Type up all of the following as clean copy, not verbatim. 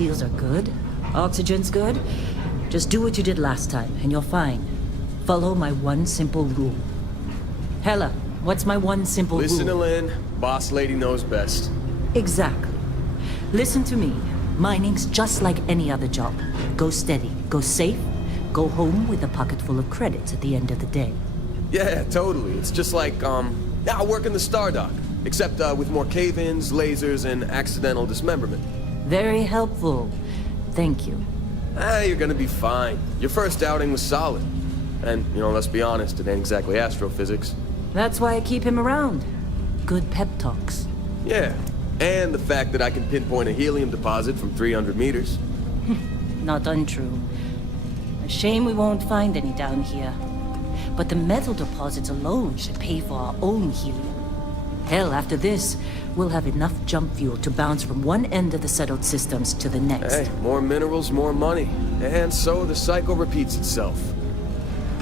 seals are good, oxygen's good, just do what you did last time, and you're fine. Follow my one simple rule. Hella, what's my one simple rule? Listen to Lynn. Boss lady knows best. Exactly. Listen to me. Mining's just like any other job. Go steady, go safe, go home with a pocket full of credits at the end of the day. Yeah, totally. It's just like, I work in the Star Dock. Except, with more cave-ins, lasers, and accidental dismemberment. Very helpful. Thank you. You're gonna be fine. Your first outing was solid. And, let's be honest, it ain't exactly astrophysics. That's why I keep him around. Good pep talks. Yeah, and the fact that I can pinpoint a helium deposit from 300 meters. Not untrue. A shame we won't find any down here. But the metal deposits alone should pay for our own helium. Hell, after this, we'll have enough jump fuel to bounce from one end of the settled systems to the next. Hey, more minerals, more money. And so the cycle repeats itself.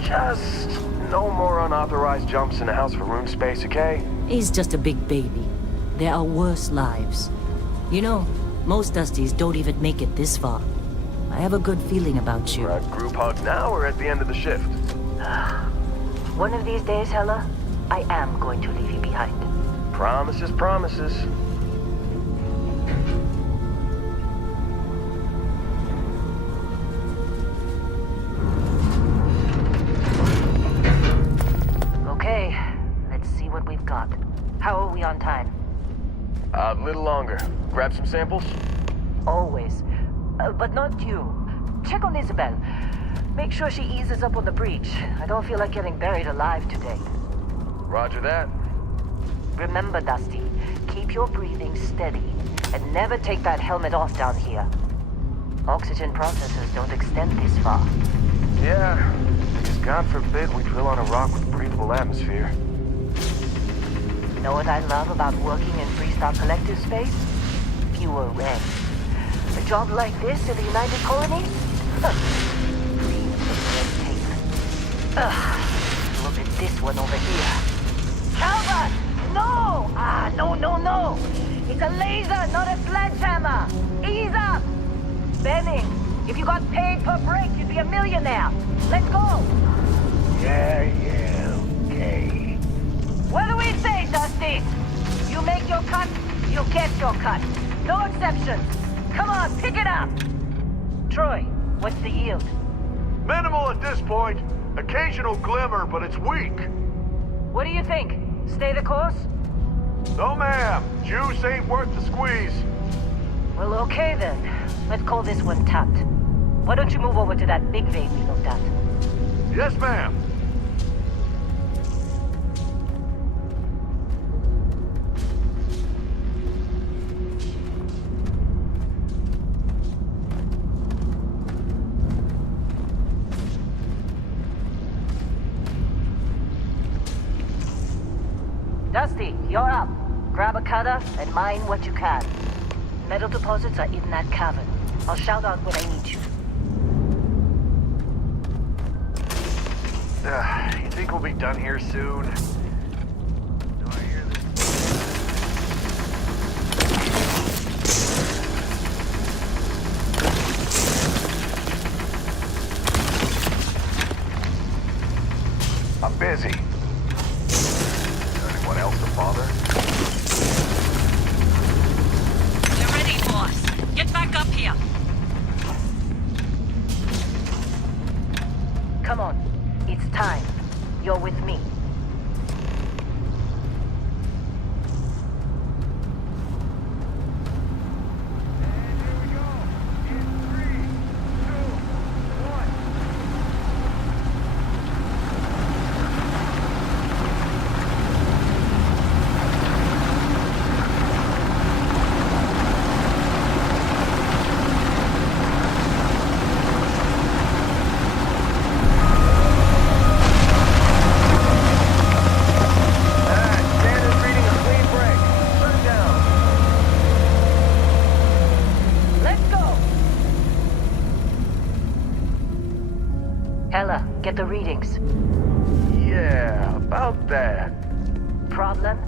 Just no more unauthorized jumps in the house for room space, okay? He's just a big baby. There are worse lives. Most Dusties don't even make it this far. I have a good feeling about you. We're at group hug now or at the end of the shift? One of these days, Hella, I am going to leave you behind. Promises, promises. Okay, let's see what we've got. How are we on time? A little longer. Grab some samples? Always. But not you. Check on Isabel. Make sure she eases up on the breach. I don't feel like getting buried alive today. Roger that. Remember, Dusty, keep your breathing steady and never take that helmet off down here. Oxygen processors don't extend this far. Yeah, because God forbid we drill on a rock with breathable atmosphere. Know what I love about working in Freestar Collective space? Fewer reds. A job like this in the United Colonies? Free of red tape. Look at this one over here. Calvert! No! No! It's a laser, not a sledgehammer! Ease up! Benning, if you got paid per break, you'd be a millionaire. Let's go! Yeah, okay. What do we say, Dusty? You make your cut, you get your cut. No exceptions. Come on, pick it up! Troy, what's the yield? Minimal at this point. Occasional glimmer, but it's weak. What do you think? Stay the course? No, ma'am. Juice ain't worth the squeeze. Well, okay then. Let's call this one tapped. Why don't you move over to that big vein we looked at? Yes, ma'am. Dusty, you're up. Grab a cutter and mine what you can. Metal deposits are in that cavern. I'll shout out when I need you. You think we'll be done here soon? Do I hear this? I'm busy. Anyone else to bother? You're ready, boss. Get back up here. Come on. It's time. You're with me. Ella, get the readings. Yeah, about that. Problem?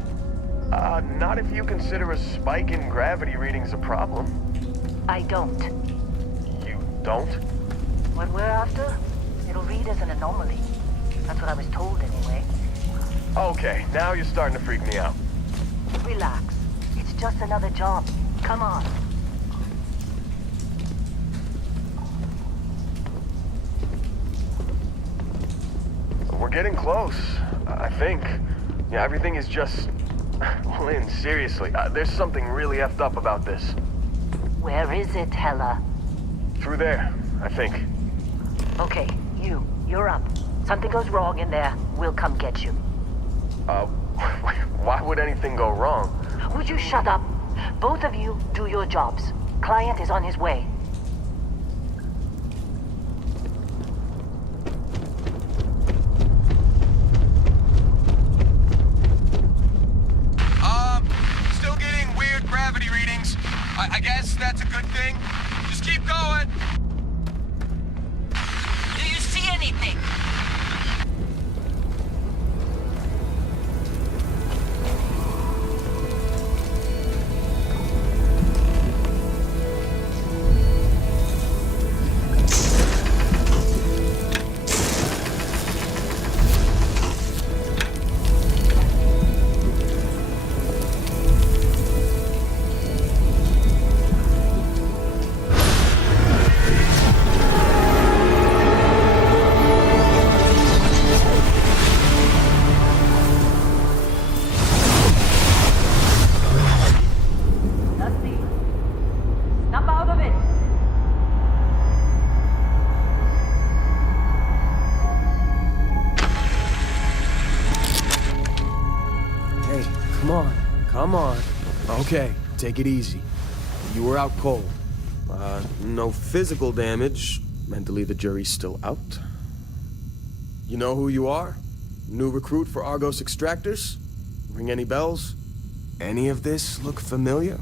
Not if you consider a spike in gravity readings a problem. I don't. You don't? What we're after, it'll read as an anomaly. That's what I was told anyway. Okay, now you're starting to freak me out. Relax. It's just another job. Come on. We're getting close, I think. Yeah, everything is just... Lynn, seriously, there's something really effed up about this. Where is it, Hella? Through there, I think. Okay, you're up. Something goes wrong in there, we'll come get you. Why would anything go wrong? Would you shut up? Both of you do your jobs. Client is on his way. Still getting weird gravity readings. I guess that's a good thing. Just keep going. Do you see anything? Dusty, snap out of it. Hey, come on. Come on. Okay, take it easy. You were out cold. No physical damage. Mentally, the jury's still out. You know who you are? New recruit for Argos Extractors? Ring any bells? Any of this look familiar?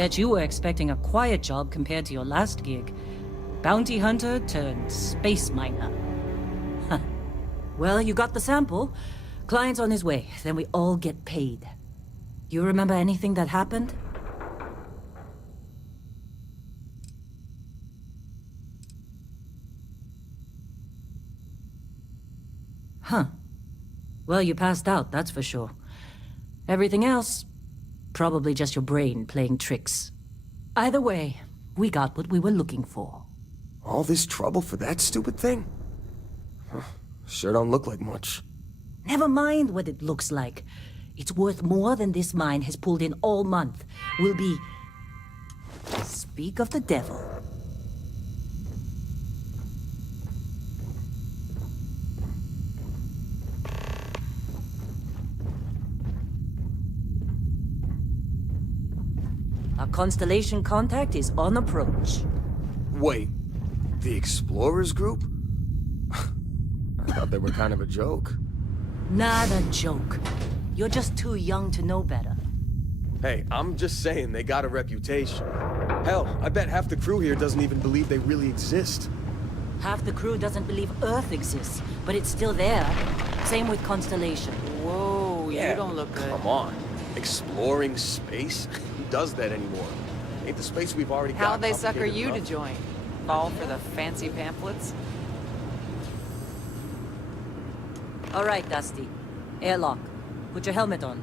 Bet you were expecting a quiet job compared to your last gig. Bounty hunter turned space miner. Huh. Well, you got the sample. Client's on his way, then we all get paid. You remember anything that happened? Huh. Well, you passed out, that's for sure. Everything else, probably just your brain playing tricks. Either way, we got what we were looking for. All this trouble for that stupid thing? Huh. Sure don't look like much. Never mind what it looks like. It's worth more than this mine has pulled in all month. We'll be... Speak of the devil. Our constellation contact is on approach. Wait, the Explorers group? I thought they were kind of a joke. Not a joke. You're just too young to know better. Hey, I'm just saying they got a reputation. Hell, I bet half the crew here doesn't even believe they really exist. Half the crew doesn't believe Earth exists, but it's still there. Same with Constellation. Whoa, you don't look good. Come on. Exploring space? Who does that anymore? Ain't the space we've already got How'd they sucker complicated you to enough? join? Fall for the fancy pamphlets? All right, Dusty. Airlock. Put your helmet on.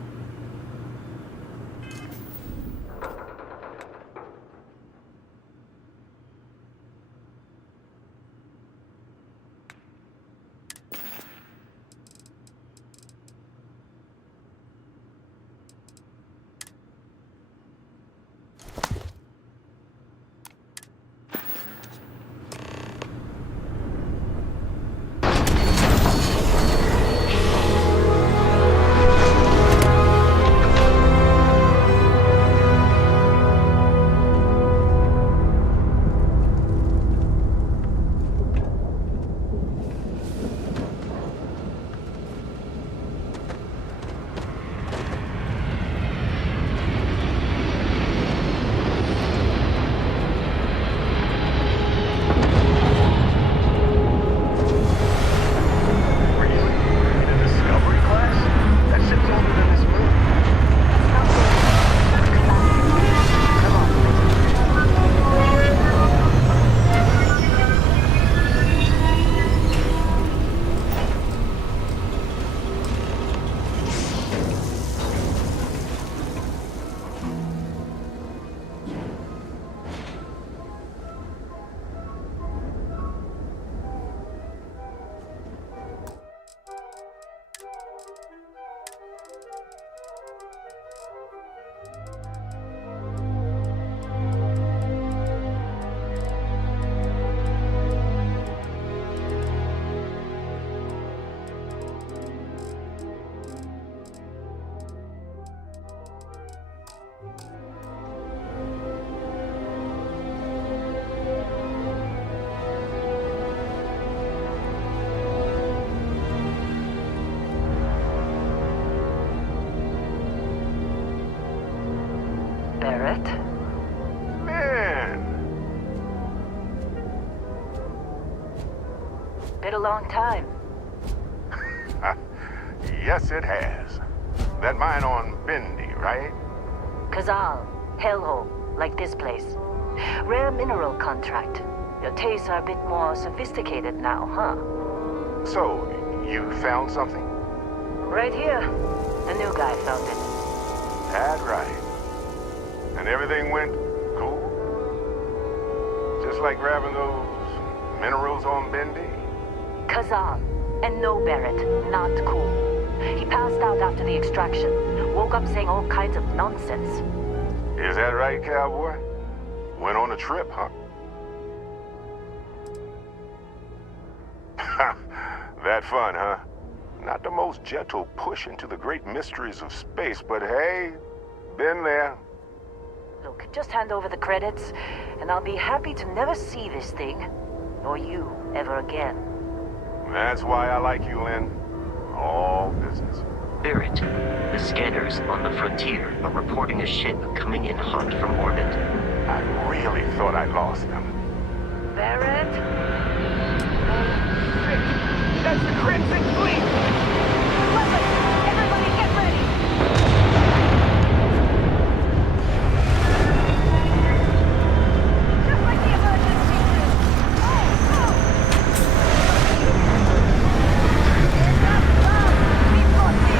Were you in a Discovery class? That ship's older than this moon. Come on. Barrett? Man, Been a long time. yes it has. That mine on Bendy, right? Kazal, hellhole, like this place. Rare mineral contract. Your tastes are a bit more sophisticated now, huh? So, you found something? Right here. The new guy found it. That's right. And everything went cool? Just like grabbing those minerals on Bendy? Kazal. And no Barrett. Not cool. He passed out after the extraction. Woke up saying all kinds of nonsense. Is that right, cowboy? Went on a trip, huh? That fun, huh? Not the most gentle push into the great mysteries of space, but hey, been there. Look, just hand over the credits, and I'll be happy to never see this thing, or you, ever again. That's why I like you, Lynn. All business. Barrett, the scanners on the frontier are reporting a ship coming in hot from orbit. I really thought I lost them. Barrett? Oh, shit! That's the Crimson Fleet! Weapons! Everybody get ready! Just like the emergency drill! Oh, oh! Hands up, above! Keep crossing!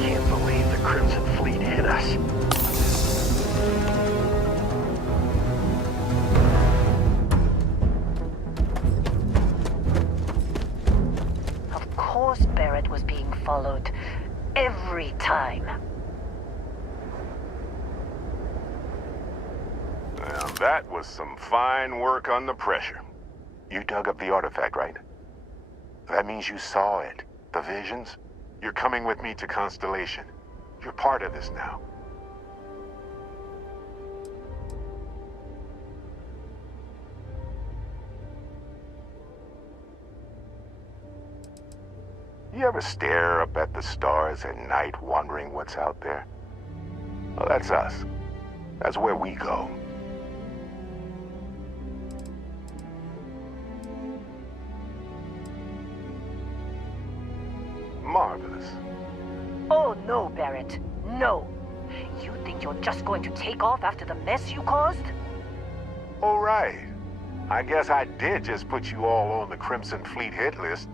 Can't believe the Crimson Fleet hit us. Of course Barrett was being followed. Every time. Now, that was some fine work under pressure. You dug up the artifact, right? That means you saw it. The visions? You're coming with me to Constellation. You're part of this now. You ever stare up at the stars at night wondering what's out there? Well, that's us. That's where we go. Marvelous. Oh no, Barrett. No. You think you're just going to take off after the mess you caused? All right. I guess I did just put you all on the Crimson Fleet hit list.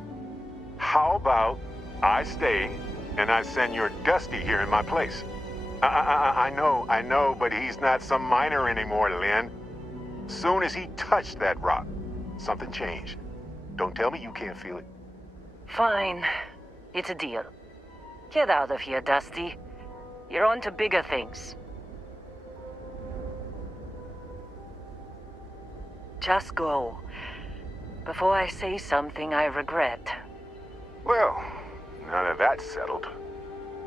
How about I stay and I send your Dusty here in my place? I know, but he's not some miner anymore, Lynn. Soon as he touched that rock, something changed. Don't tell me you can't feel it. Fine. It's a deal. Get out of here, Dusty. You're on to bigger things. Just go. Before I say something I regret. Well, now that that's settled.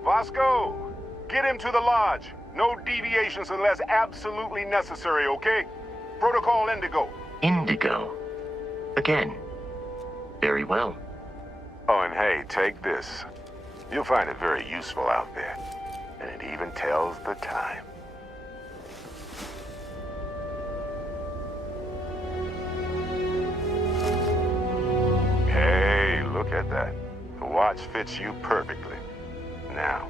Vasco, get him to the lodge. No deviations unless absolutely necessary, okay? Protocol Indigo. Indigo. Again. Very well. Oh, and hey, take this. You'll find it very useful out there. And it even tells the time. Hey, look at that. The watch fits you perfectly. Now,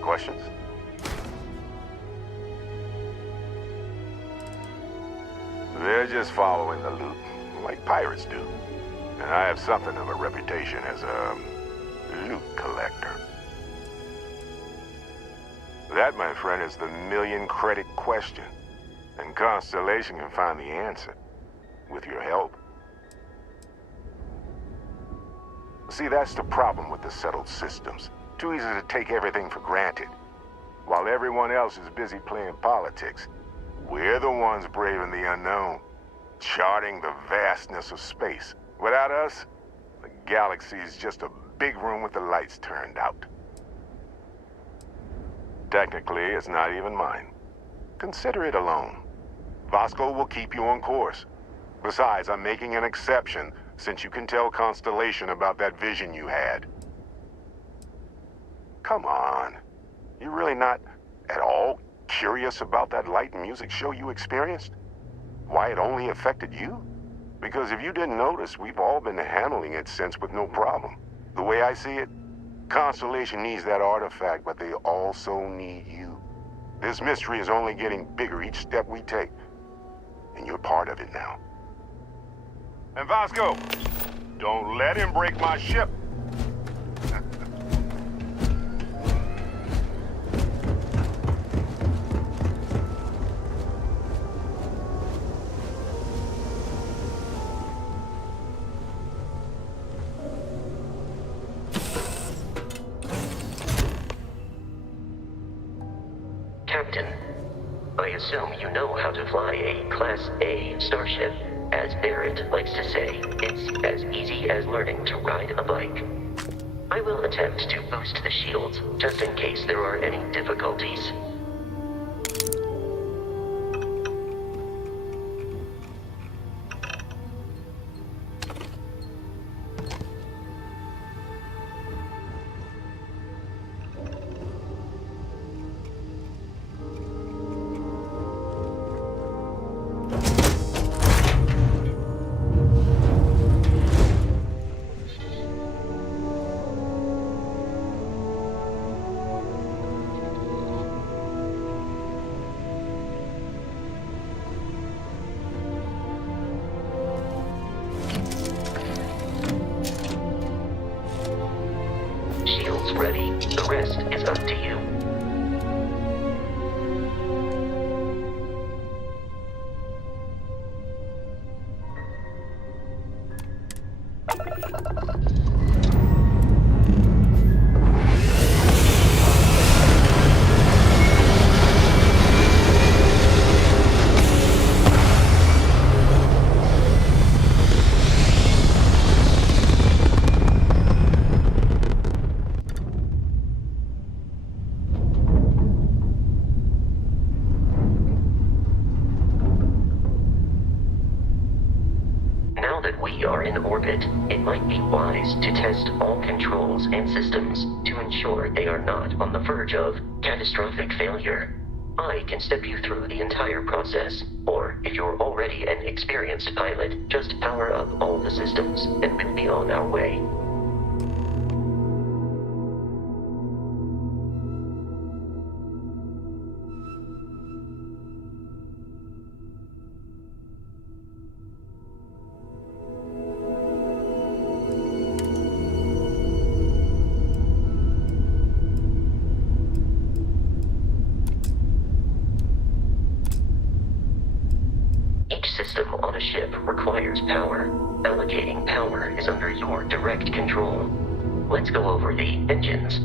questions? They're just following the loot, like pirates do. And I have something of a reputation as a loot collector. That, my friend, is the million-credit question. And Constellation can find the answer. With your help. See, that's the problem with the settled systems. Too easy to take everything for granted. While everyone else is busy playing politics, we're the ones braving the unknown, charting the vastness of space. Without us, the galaxy is just a big room with the lights turned out. Technically, it's not even mine. Consider it alone. Vasco will keep you on course. Besides, I'm making an exception since you can tell Constellation about that vision you had. Come on. You really not at all curious about that light and music show you experienced? Why it only affected you? Because if you didn't notice, we've all been handling it since with no problem. The way I see it, Constellation needs that artifact, but they also need you. This mystery is only getting bigger each step we take. And you're part of it now. And Vasco, don't let him break my ship. Captain, I assume you know how to fly a Class A starship. As Barrett likes to say, it's as easy as learning to ride a bike. I will attempt to boost the shields, just in case there are any difficulties. Shields ready. The rest is up to you. Now that we are in orbit, it might be wise to test all controls and systems to ensure they are not on the verge of catastrophic failure. I can step you through the entire process, or if you're already an experienced pilot, just power up all the systems and we'll be on our way. Each system on a ship requires power. Allocating power is under your direct control. Let's go over the engines.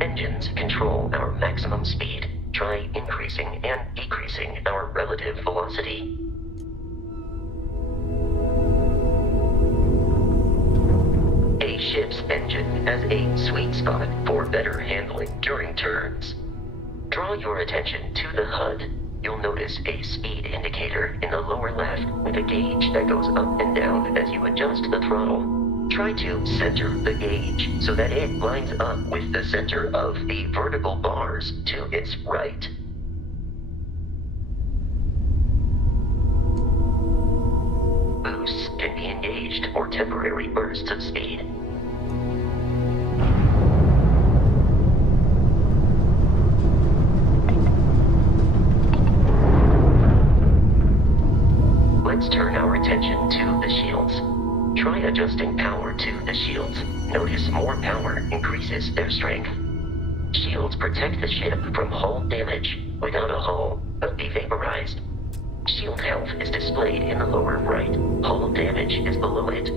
Engines control our maximum speed. Try increasing and decreasing our relative velocity. A ship's engine has a sweet spot for better handling during turns. Draw your attention to the HUD. You'll notice a speed indicator in the lower left with a gauge that goes up and down as you adjust the throttle. Try to center the gauge so that it lines up with the center of the vertical bars to its right. Boosts can be engaged for temporary bursts of speed. Let's turn our attention to the shields. Try adjusting power to the shields. Notice more power increases their strength. Shields protect the ship from hull damage. Without a hull, it'll be vaporized. Shield health is displayed in the lower right. Hull damage is below it.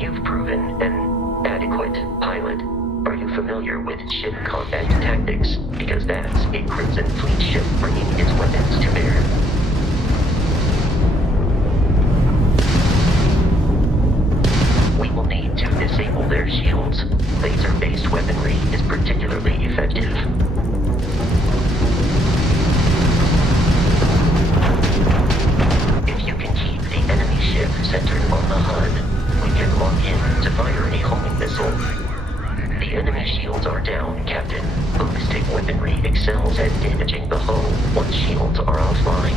You've proven an adequate pilot. Are you familiar with ship combat tactics? Because that's a Crimson Fleet ship bringing its weapons to bear. We will need to disable their shields. Laser-based weaponry is particularly effective. down, Captain. Ballistic weaponry excels at damaging the hull once shields are offline.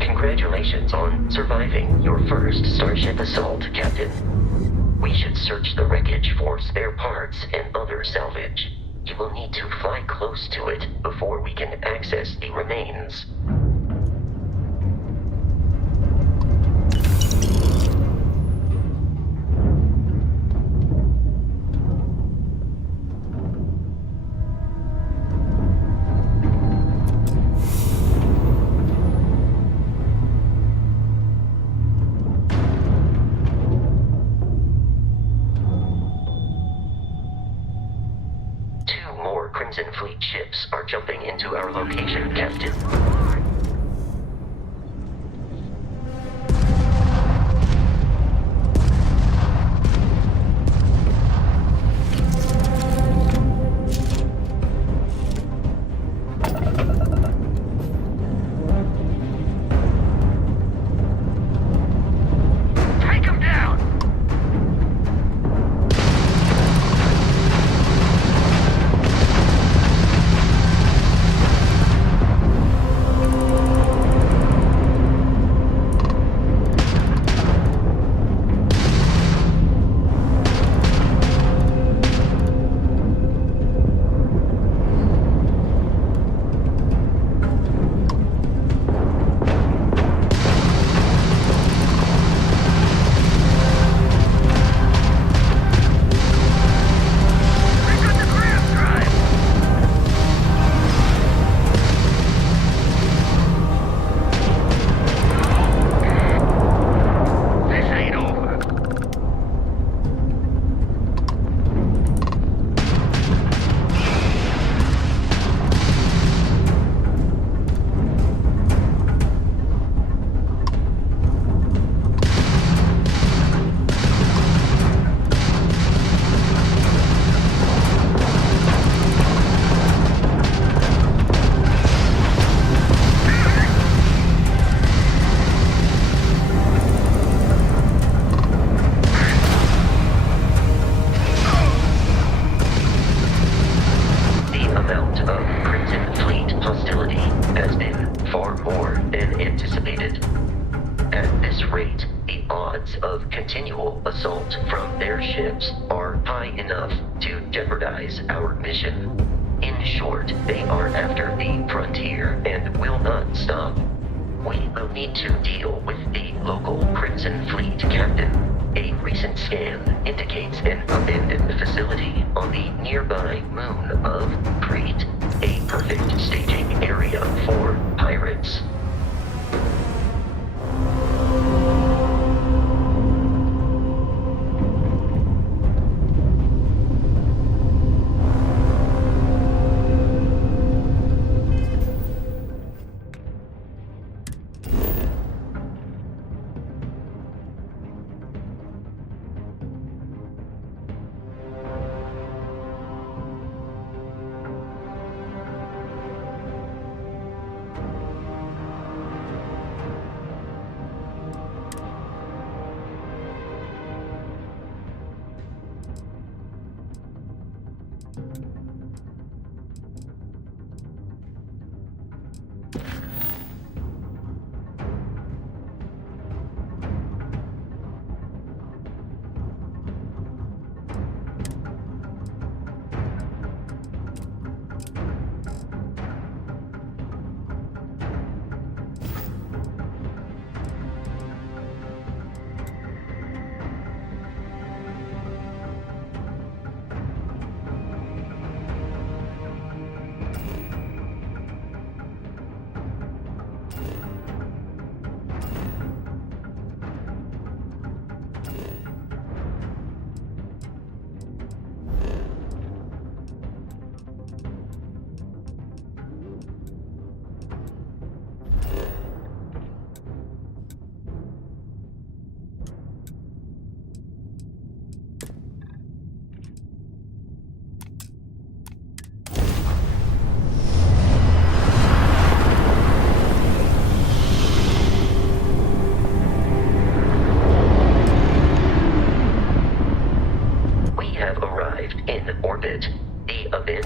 Congratulations on surviving your first Starship assault, Captain. We should search the wreckage for spare parts and other salvage. You will need to fly close to it before we can access the remains. Crimson Fleet ships are jumping into our location, Captain. Assault from their ships are high enough to jeopardize our mission. In short, they are after the frontier and will not stop. We will need to deal with the local Crimson Fleet captain. A recent scan indicates an abandoned facility on the nearby moon of Crete, a perfect staging area for pirates.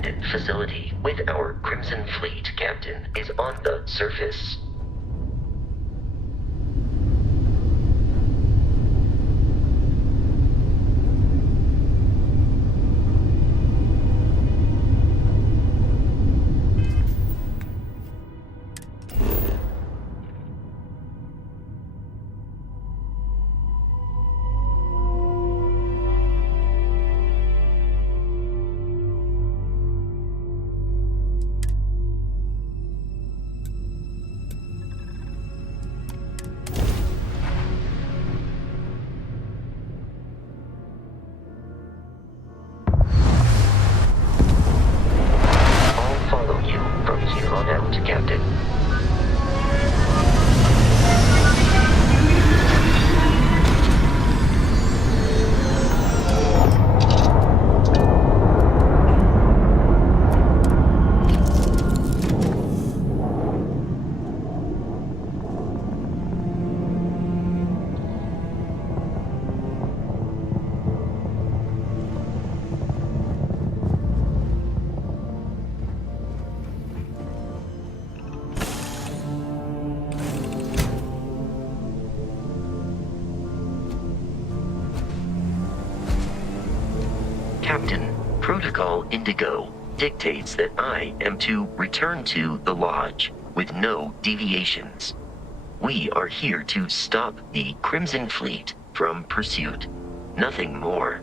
abandoned facility with our Crimson Fleet captain is on the surface. Captain. Captain, Protocol Indigo dictates that I am to return to the Lodge with no deviations. We are here to stop the Crimson Fleet from pursuit. Nothing more.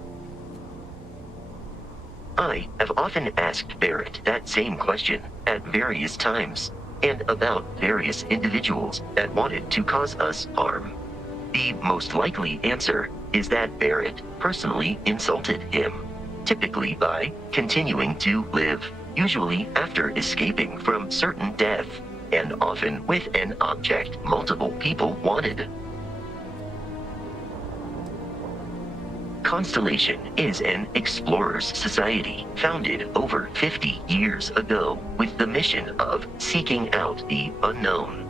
I have often asked Barrett that same question at various times, and about various individuals that wanted to cause us harm. The most likely answer is that Barrett personally insulted him, typically by continuing to live, usually after escaping from certain death, and often with an object multiple people wanted. Constellation is an explorers society founded over 50 years ago with the mission of seeking out the unknown.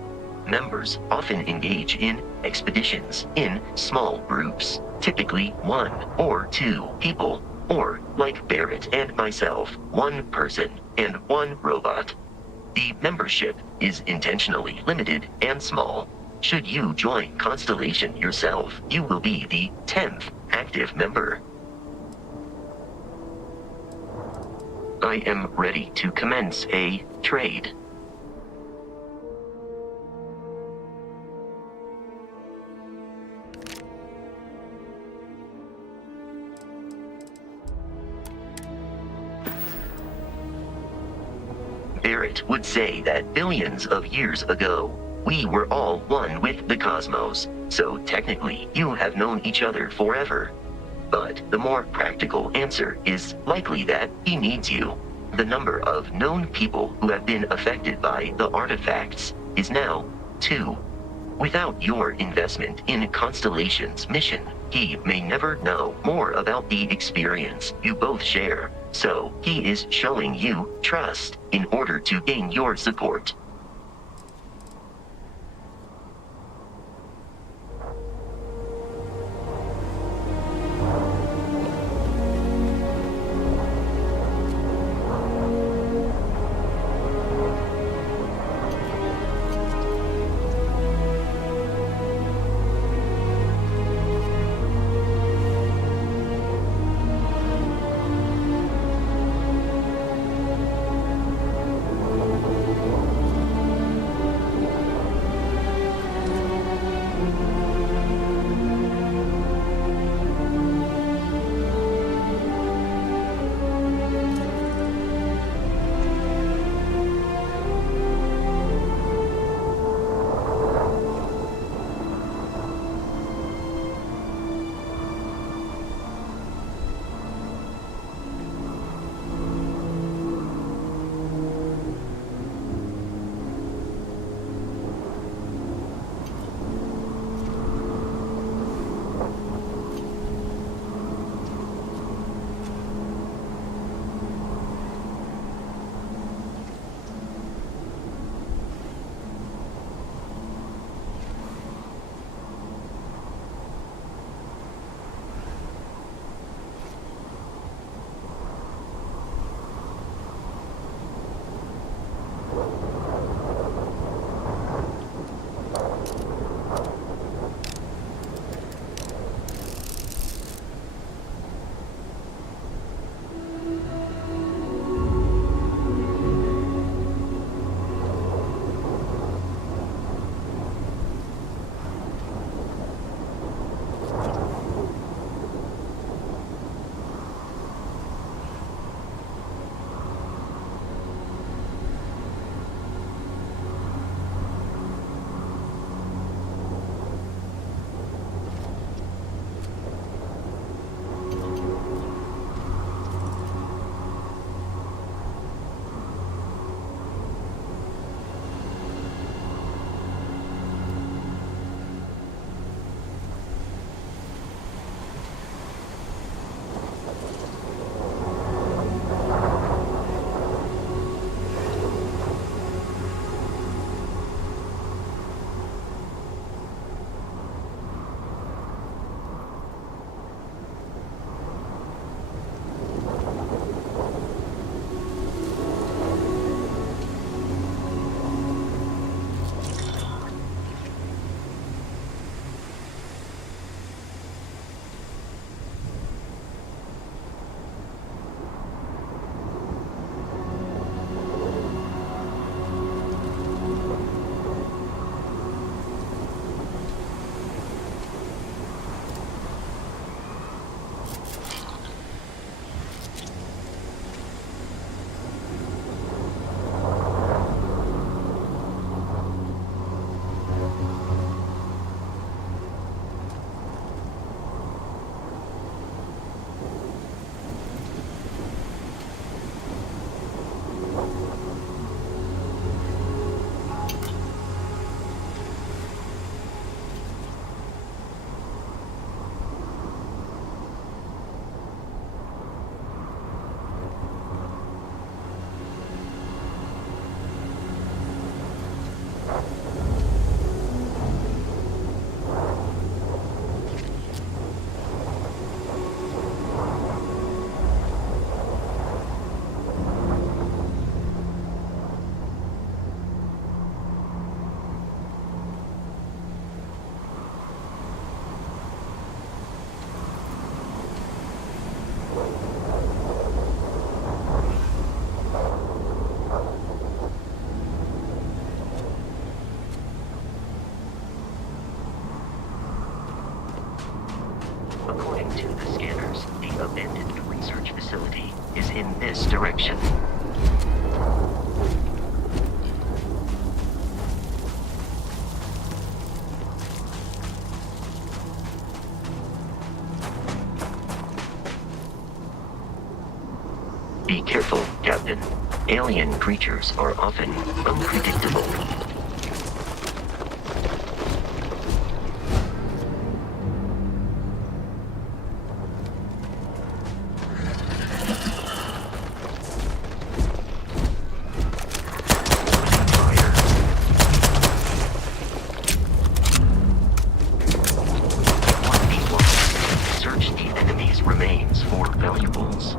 Members often engage in expeditions in small groups, typically 1 or 2 people, or, like Barrett and myself, 1 person and 1 robot. The membership is intentionally limited and small. Should you join Constellation yourself, you will be the 10th active member. I am ready to commence a trade. Barrett would say that billions of years ago, we were all one with the cosmos, so technically you have known each other forever. But the more practical answer is likely that he needs you. The number of known people who have been affected by the artifacts is now 2. Without your investment in Constellation's mission, he may never know more about the experience you both share. So he is showing you trust in order to gain your support. to the scanners, the abandoned research facility is in this direction. Be careful, Captain. Alien creatures are often unpredictable. Search the enemy's remains for valuables.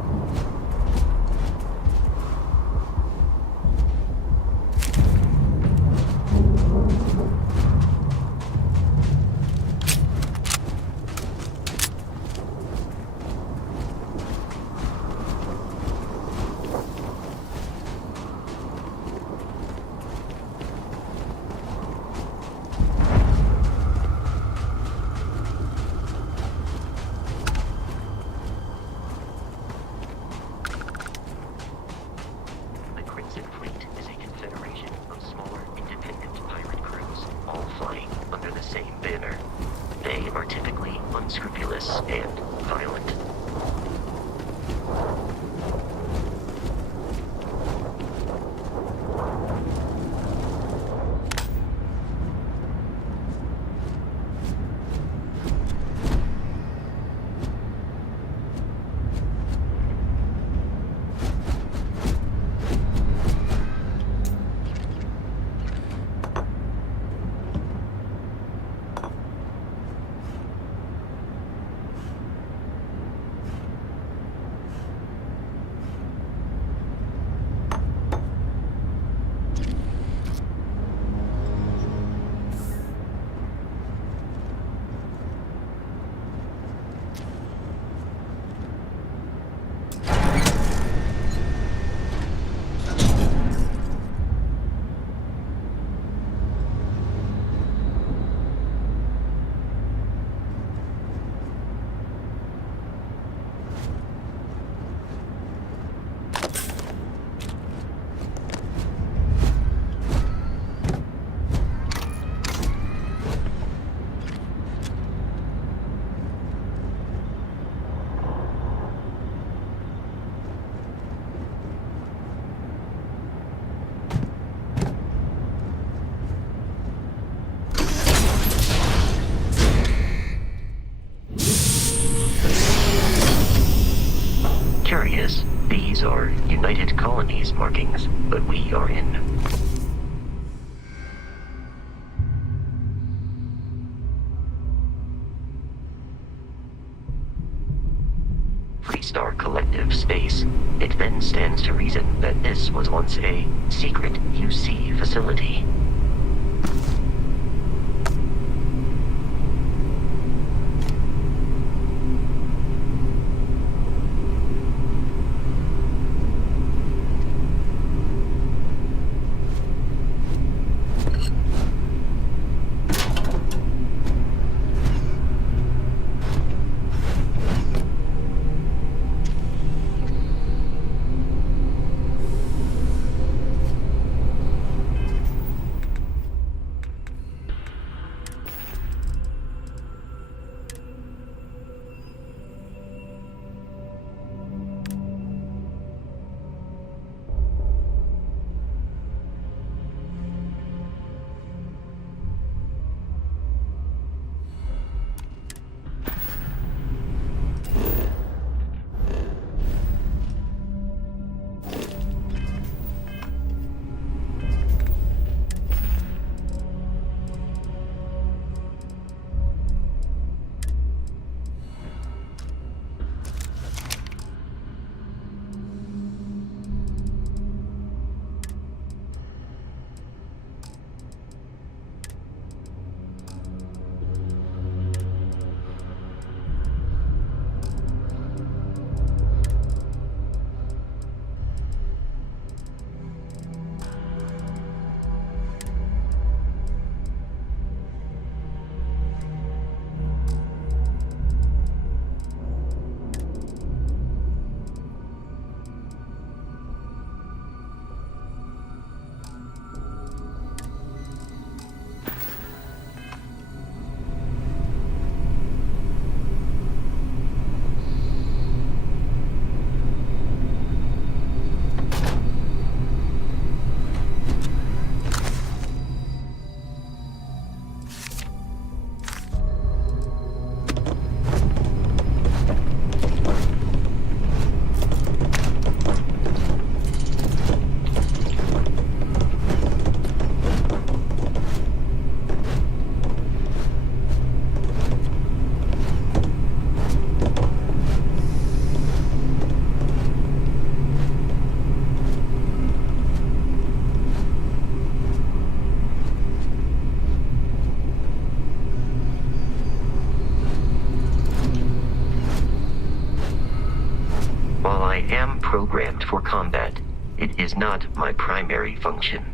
The Crimson Fleet is a confederation of smaller, independent pirate crews, all flying under the same banner. They are typically unscrupulous and violent. Curious, these are United Colonies markings, but we are in Freestar Collective space. It then stands to reason that this was once a secret UC facility. I am programmed for combat. It is not my primary function.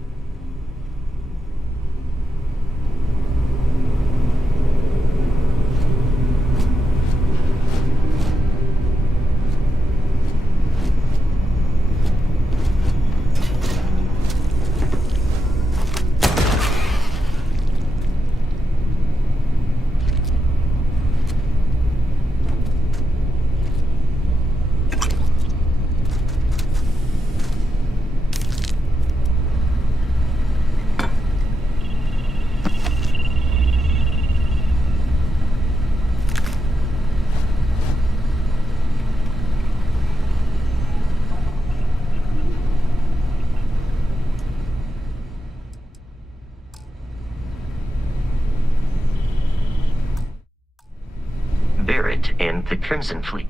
Barrett and the Crimson Fleet.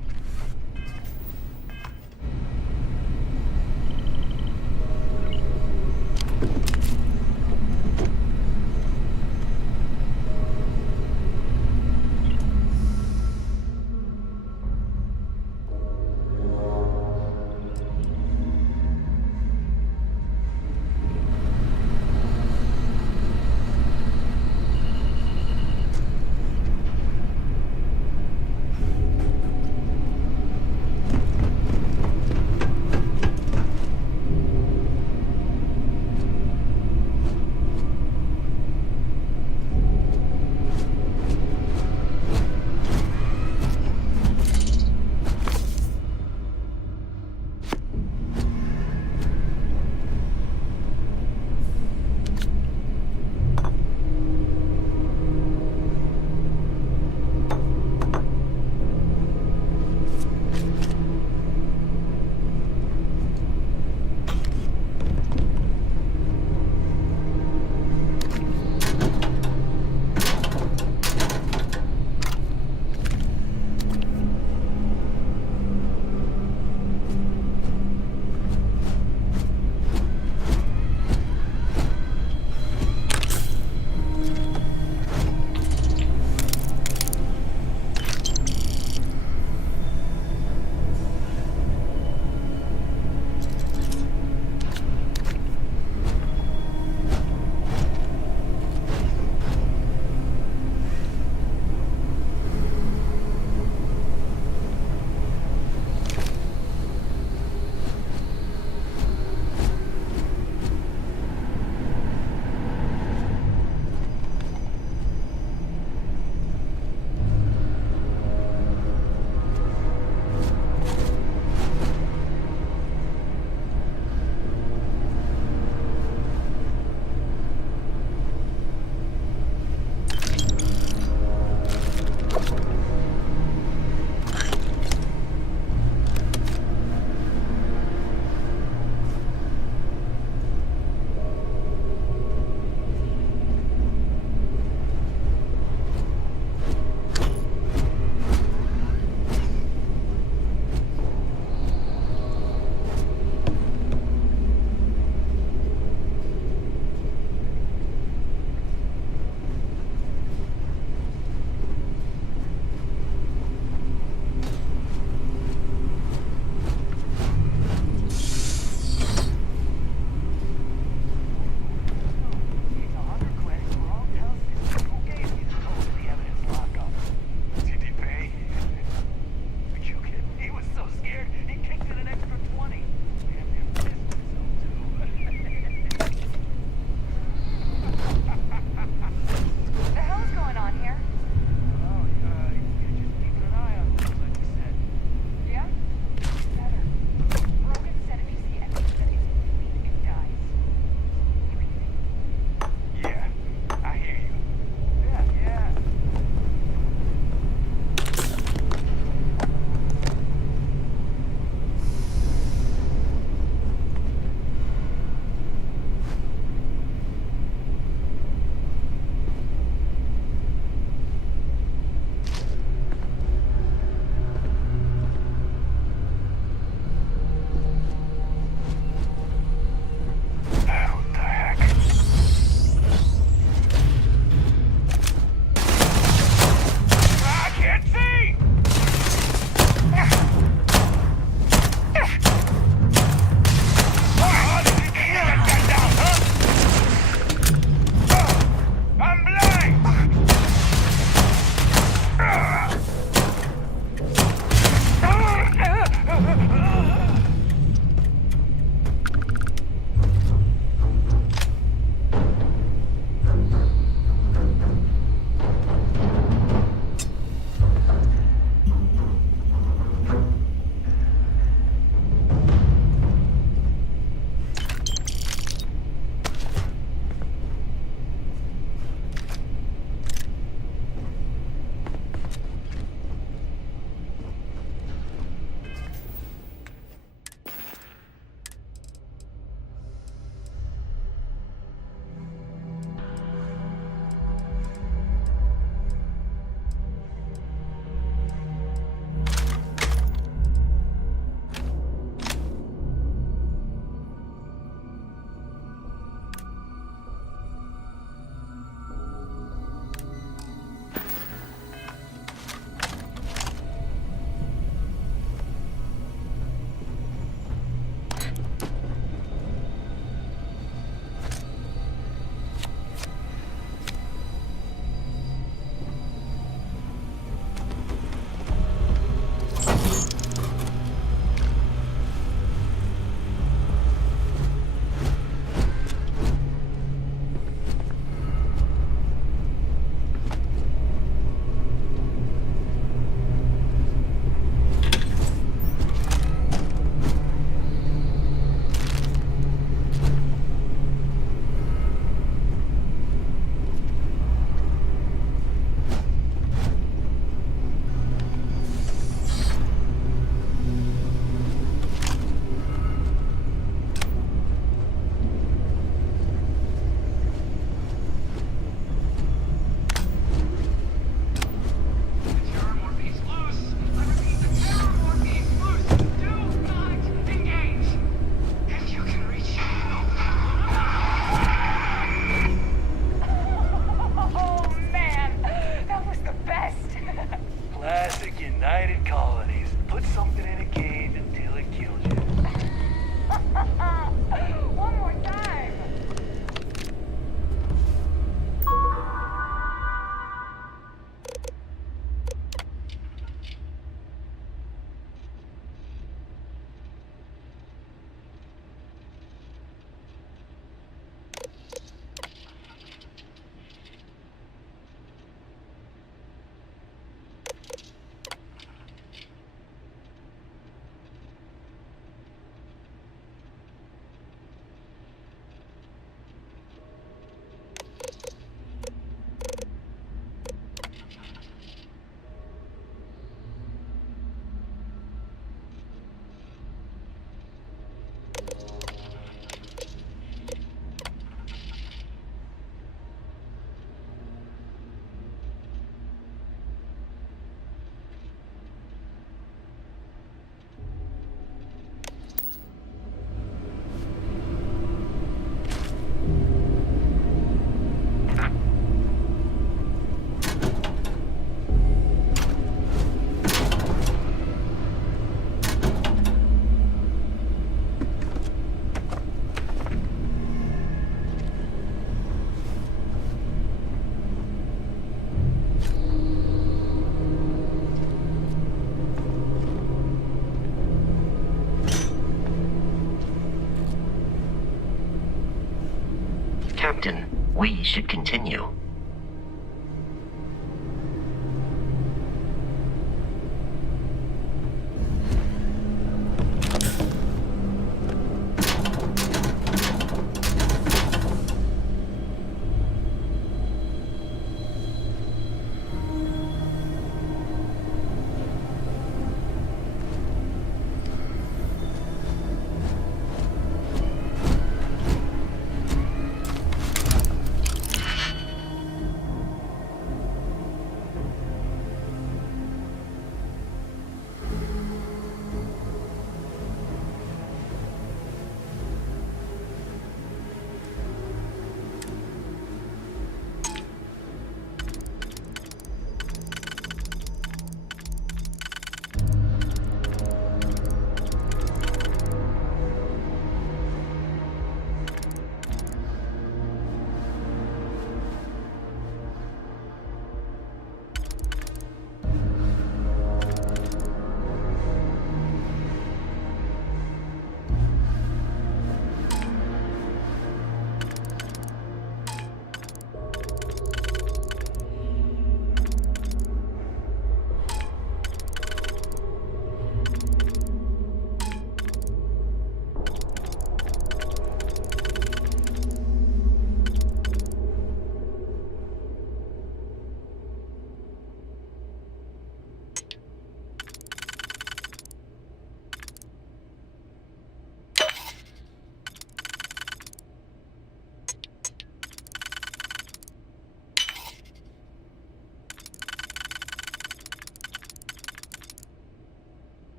Captain, we should continue.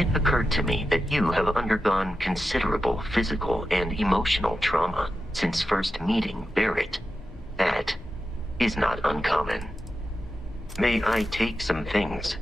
It occurred to me that you have undergone considerable physical and emotional trauma since first meeting Barrett. That is not uncommon. May I take some things?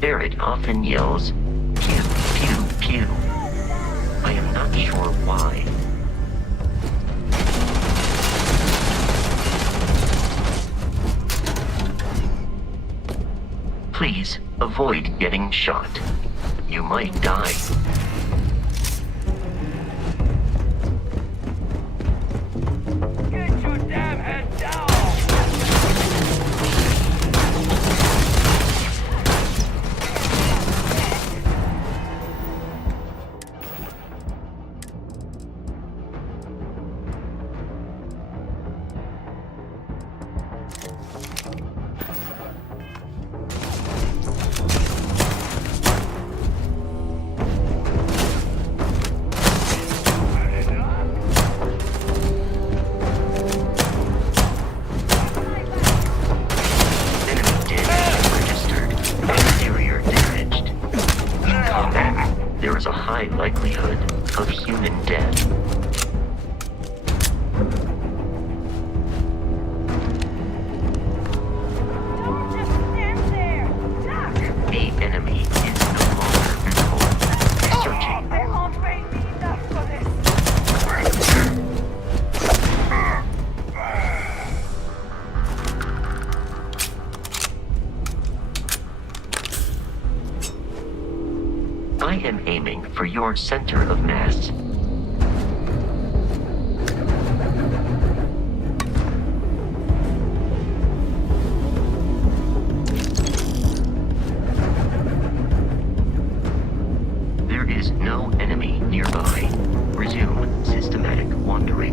Barrett often yells, pew, pew, pew. I am not sure why. Please avoid getting shot. You might die. Get your damn head down! there's a high likelihood of human death. Don't just stand there! Duck! The enemy is no longer visible. Searching. They won't pay me enough for this. I am aiming for your center of mass. There is no enemy nearby. Resume systematic wandering.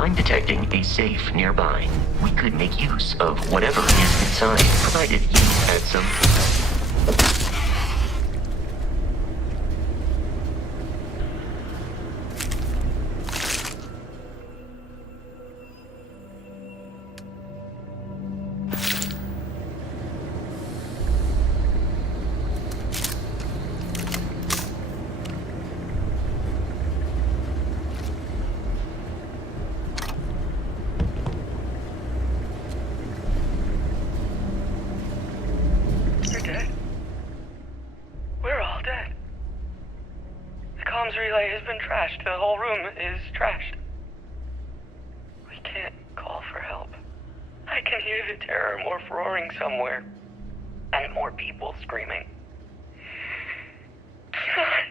I'm detecting a safe nearby. We could make use of whatever is inside, provided you had some... You're dead. We're all dead. The comms relay has been trashed. The whole room is trashed. We can't call for help. I can hear the terror morph roaring somewhere. And more people screaming. God.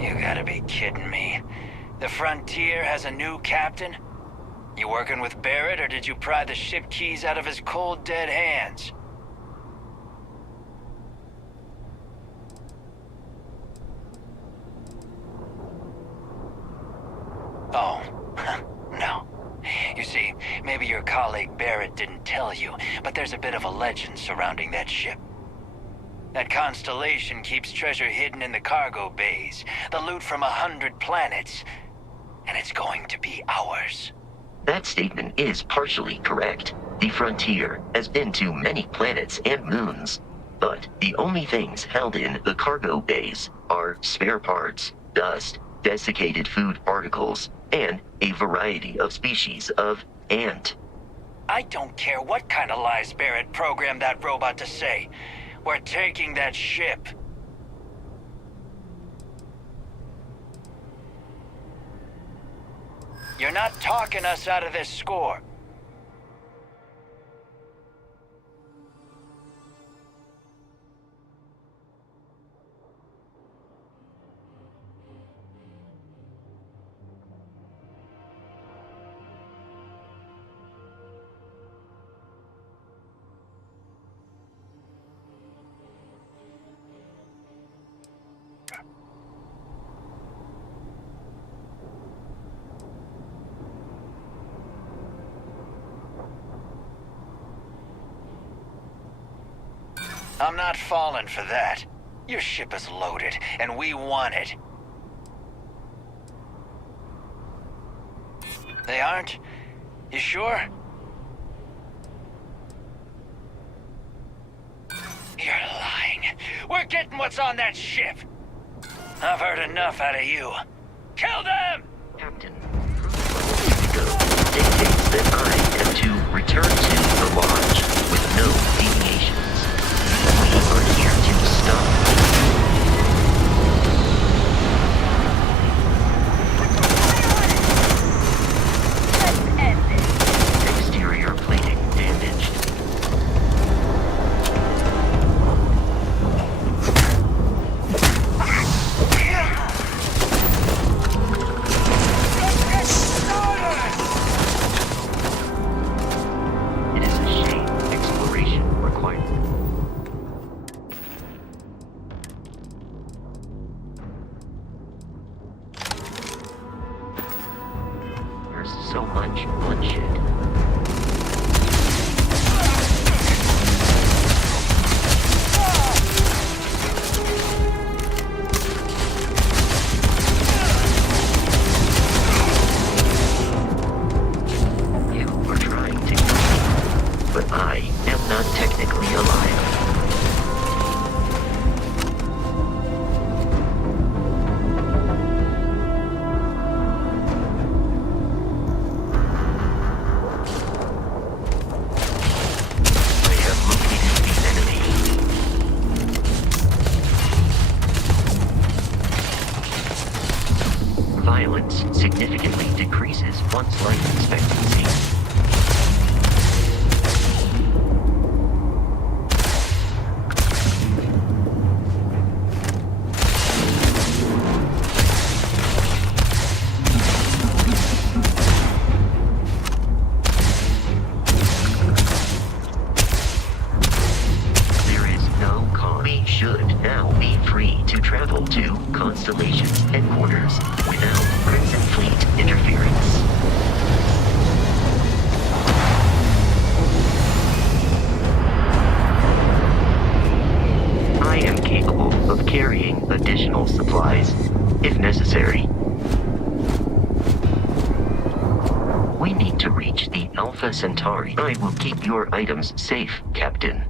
You gotta be kidding me. The Frontier has a new captain? You working with Barrett, or did you pry the ship keys out of his cold, dead hands? Oh, no. You see, maybe your colleague Barrett didn't tell you, but there's a bit of a legend surrounding that ship. That constellation keeps treasure hidden in the cargo bays, the loot from 100 planets, and it's going to be ours. That statement is partially correct. The Frontier has been to many planets and moons, but the only things held in the cargo bays are spare parts, dust, desiccated food particles, and a variety of species of ant. I don't care what kind of lies Barrett programmed that robot to say. We're taking that ship. You're not talking us out of this score. I'm not falling for that. Your ship is loaded, and we want it. They aren't? You sure? You're lying. We're getting what's on that ship. I've heard enough out of you. Kill them! Captain, dictates that I am to return to the lodge with no deviations. We are here to stop. Let's end this. Exterior plating damaged. It is a shame exploration required. There's so much bloodshed. You are trying to kill me, but I am not technically alive. I have located the enemy. Violence significantly decreases one's life expectancy. There is no cause. We should now be free to travel to Constellation's headquarters without Crimson Fleet interference. I am capable of carrying additional supplies, if necessary. We need to reach the Alpha Centauri. I will keep your items safe, Captain.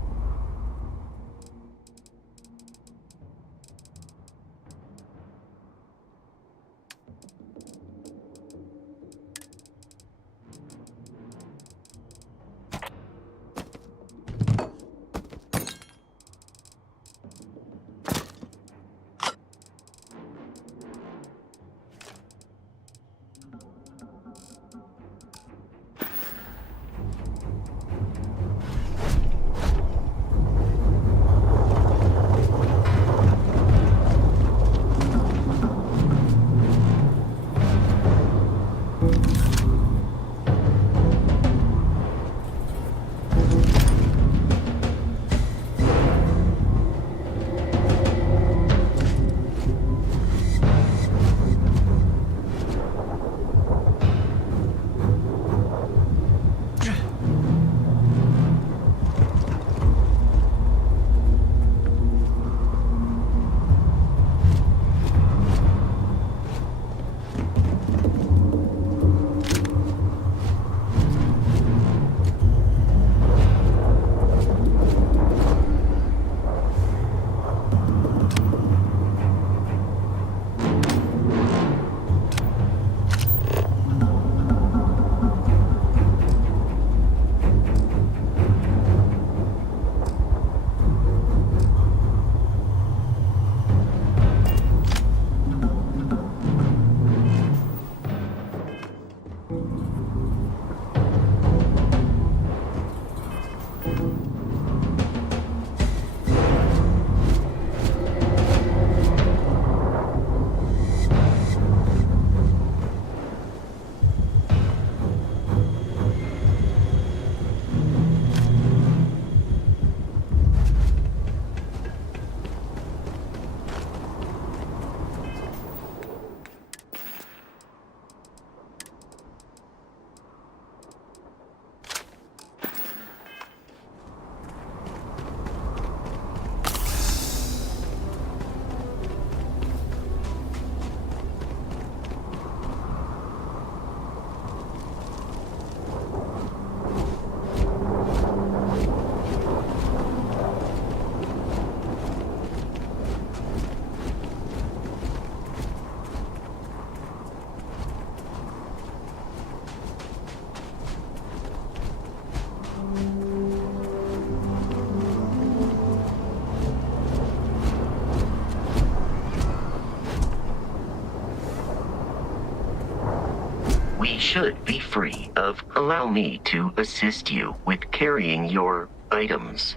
we should be free of. Allow me to assist you with carrying your items.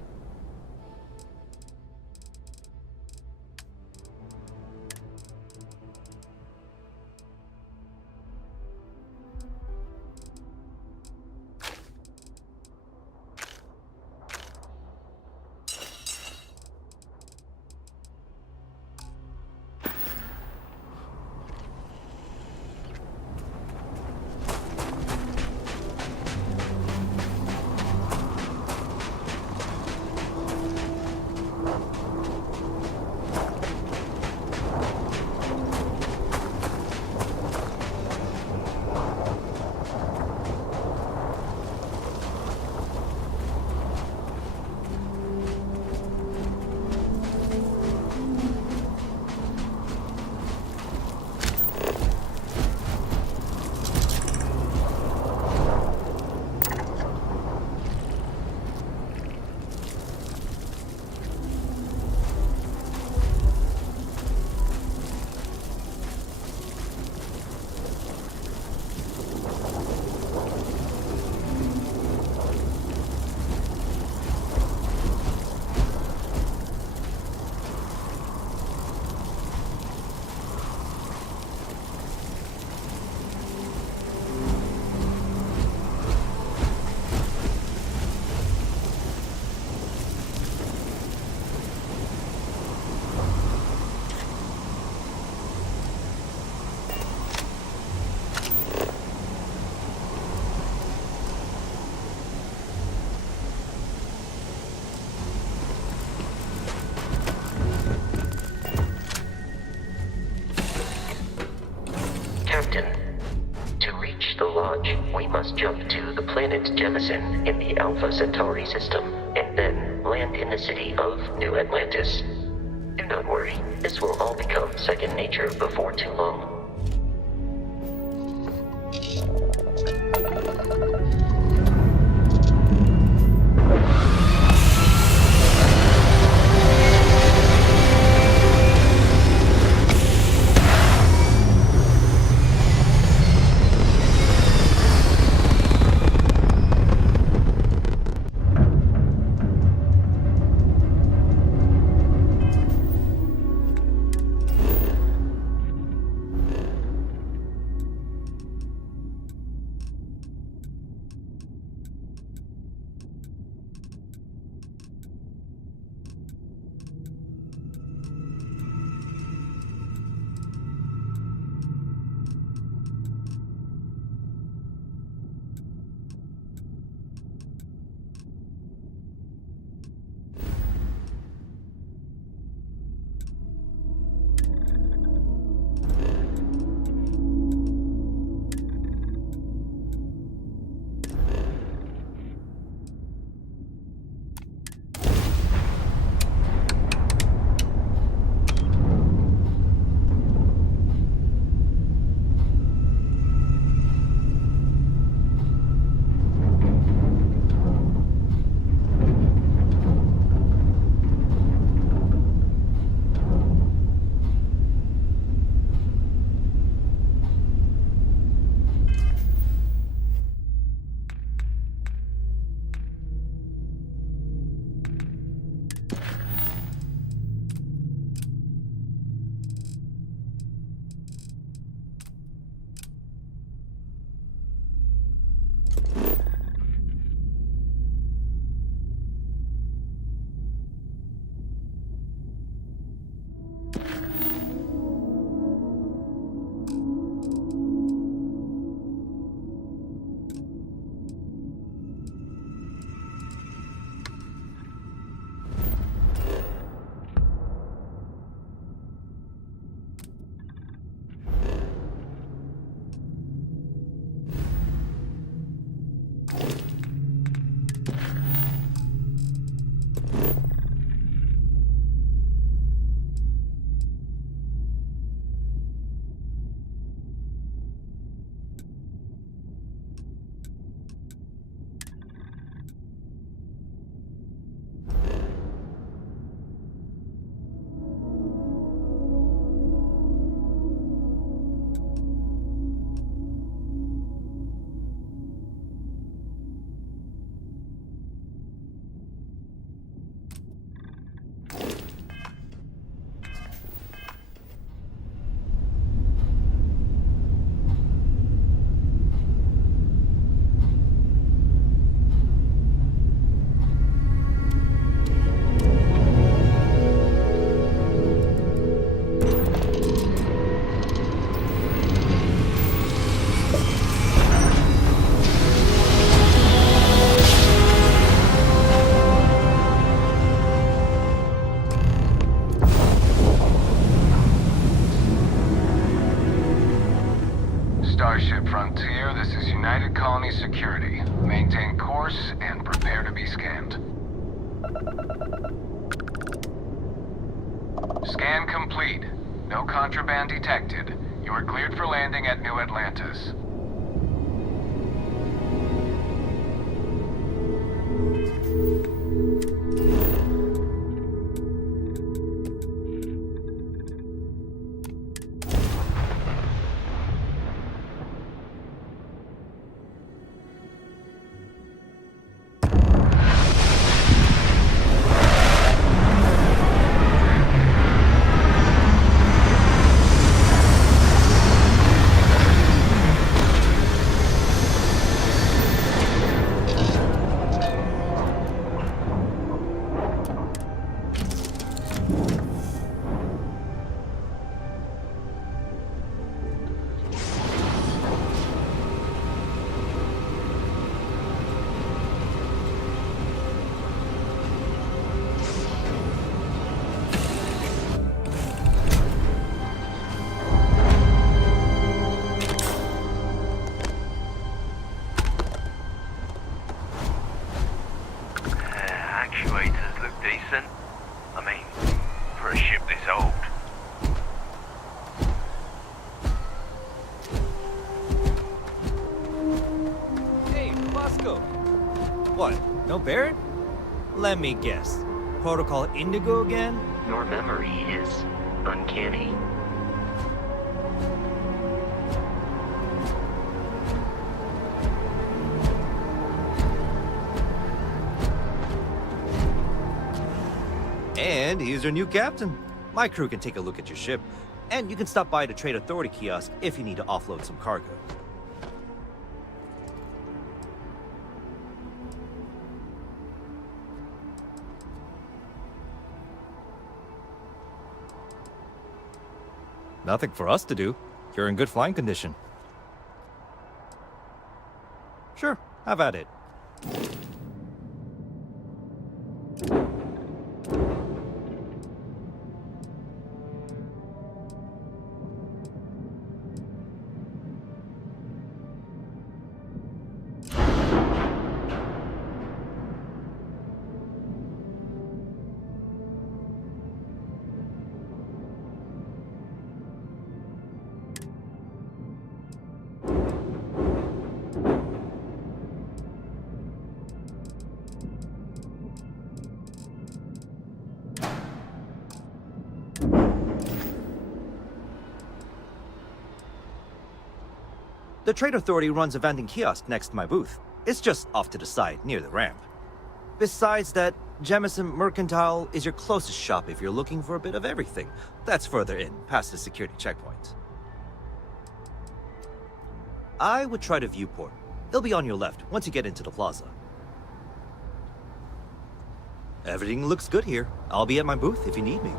Captain, to reach the lodge, we must jump to the planet Jemison in the Alpha Centauri system, and then land in the city of New Atlantis. Do not worry, this will all become second nature before too long. here. This is United Colony Security. Maintain course and prepare to be scanned. Scan complete. No contraband detected. You are cleared for landing at New Atlantis. Actuators look decent. I mean, for a ship this old. Hey, Bosco. What, no Barrett? Let me guess. Protocol Indigo again? Your memory is uncanny. And he's your new captain. My crew can take a look at your ship, and you can stop by the Trade Authority kiosk if you need to offload some cargo. Nothing for us to do. You're in good flying condition. Sure, have at it. The Trade Authority runs a vending kiosk next to my booth. It's just off to the side, near the ramp. Besides that, Jemison Mercantile is your closest shop if you're looking for a bit of everything. That's further in, past the security checkpoint. I would try the viewport. It'll be on your left, once you get into the plaza. Everything looks good here. I'll be at my booth if you need me.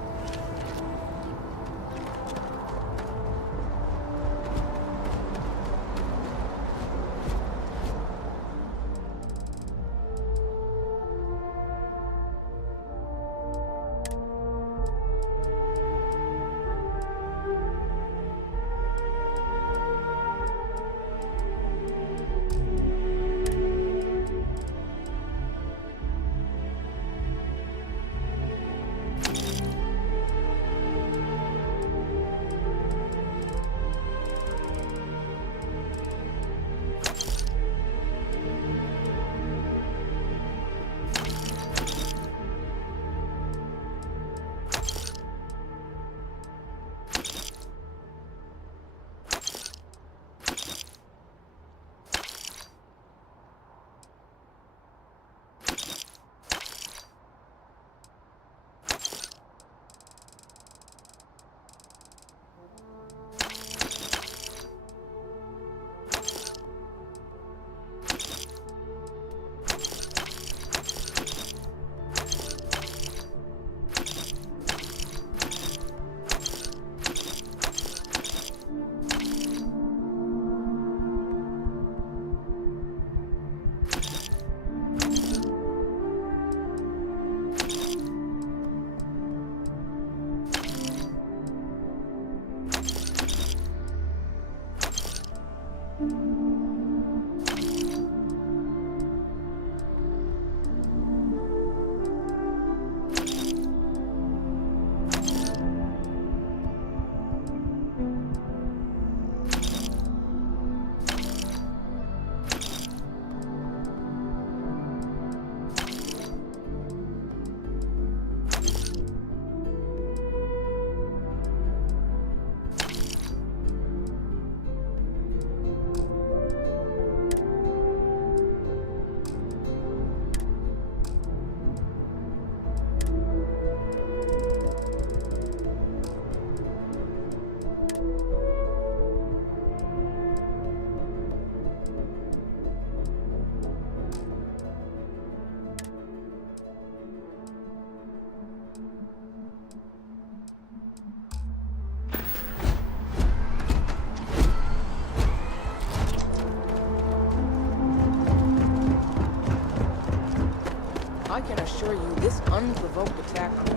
I can assure you this unprovoked attack on the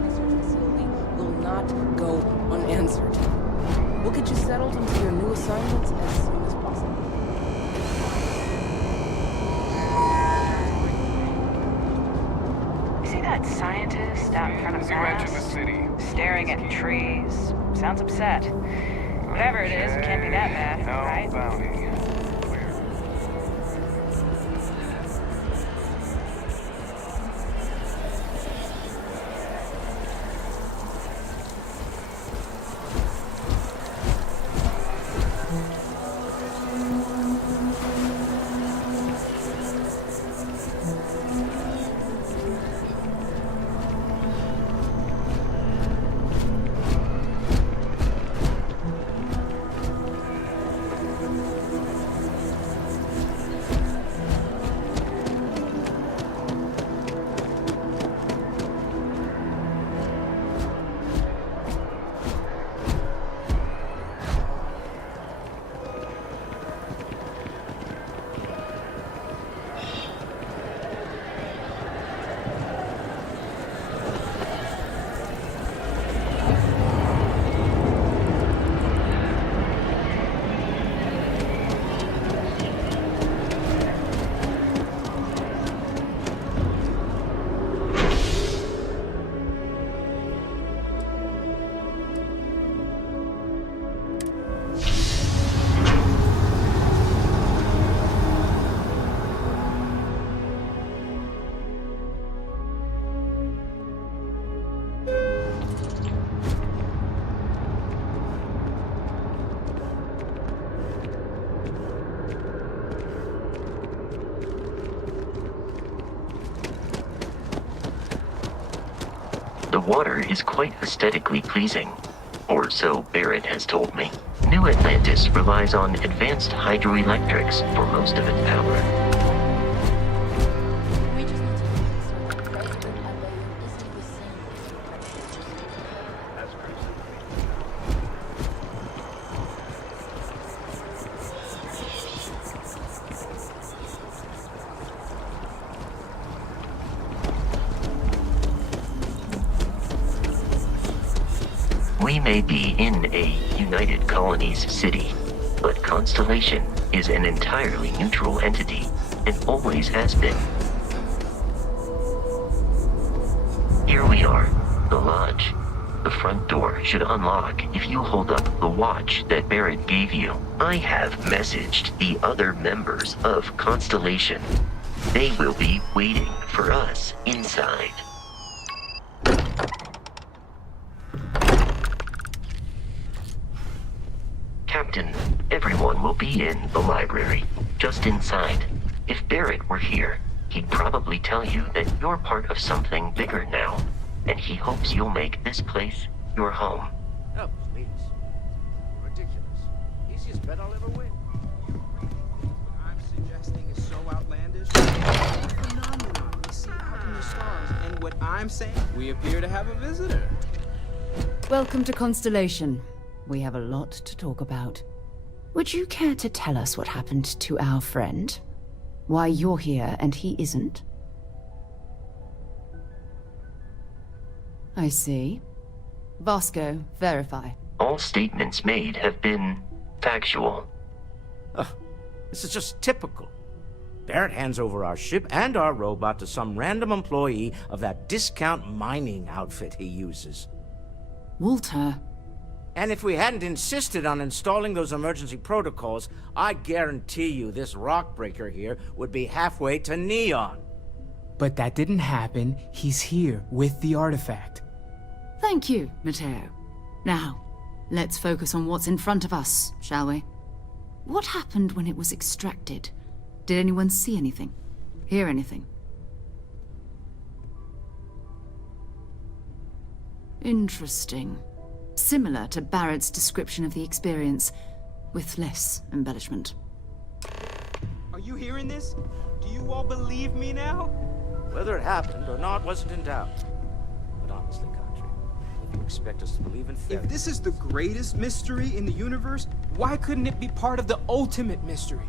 research facility will not go unanswered. We'll get you settled into your new assignments as soon as possible. See that scientist out in front of Mass? Staring at trees. Sounds upset. Whatever it is, it can't be that bad, right? Bounty. The water is quite aesthetically pleasing, or so Barrett has told me. New Atlantis relies on advanced hydroelectrics for most of its power. We may be in a United Colonies city, but Constellation is an entirely neutral entity, and always has been. Here we are, the lodge. The front door should unlock if you hold up the watch that Barrett gave you. I have messaged the other members of Constellation. They will be waiting for us inside. Captain, everyone will be in the library, just inside. If Barrett were here, he'd probably tell you that you're part of something bigger now, and he hopes you'll make this place your home. Oh, please. Ridiculous. Easiest bet I'll ever win. What I'm suggesting is so outlandish. It's a phenomenon we see out in the stars, and what I'm saying, we appear to have a visitor. Welcome to Constellation. We have a lot to talk about. Would you care to tell us what happened to our friend? Why you're here and he isn't? I see. Vasco, verify. All statements made have been factual. This is just typical. Barrett hands over our ship and our robot to some random employee of that discount mining outfit he uses. Walter. And if we hadn't insisted on installing those emergency protocols, I guarantee you this rock breaker here would be halfway to Neon. But that didn't happen. He's here with the artifact. Thank you, Matteo. Now, let's focus on what's in front of us, shall we? What happened when it was extracted? Did anyone see anything? Hear anything? Interesting. Similar to Barrett's description of the experience, with less embellishment. Are you hearing this? Do you all believe me now? Whether it happened or not wasn't in doubt. But honestly, Country, if you expect us to believe in fairy... If this is the greatest mystery in the universe, why couldn't it be part of the ultimate mystery?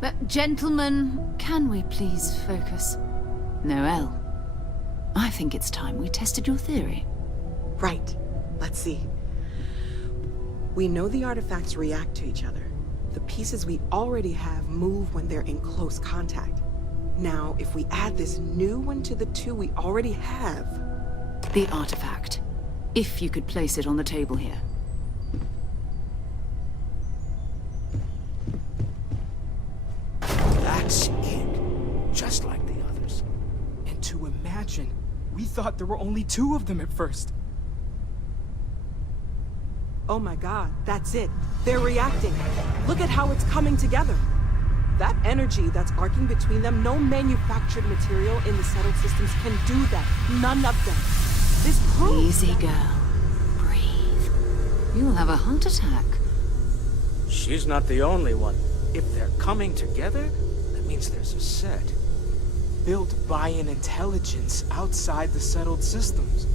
But gentlemen, can we please focus? Noelle, I think it's time we tested your theory. Right. Let's see. We know the artifacts react to each other. The pieces we already have move when they're in close contact. Now, if we add this new one to the two we already have... The artifact. If you could place it on the table here. That's it. Just like the others. And to imagine, we thought there were only 2 of them at first. Oh my god, that's it. They're reacting. Look at how it's coming together. That energy that's arcing between them, no manufactured material in the settled systems can do that. None of them. This proves... Easy, girl. Breathe. You'll have a heart attack. She's not the only one. If they're coming together, that means there's a set. Built by an intelligence outside the settled systems.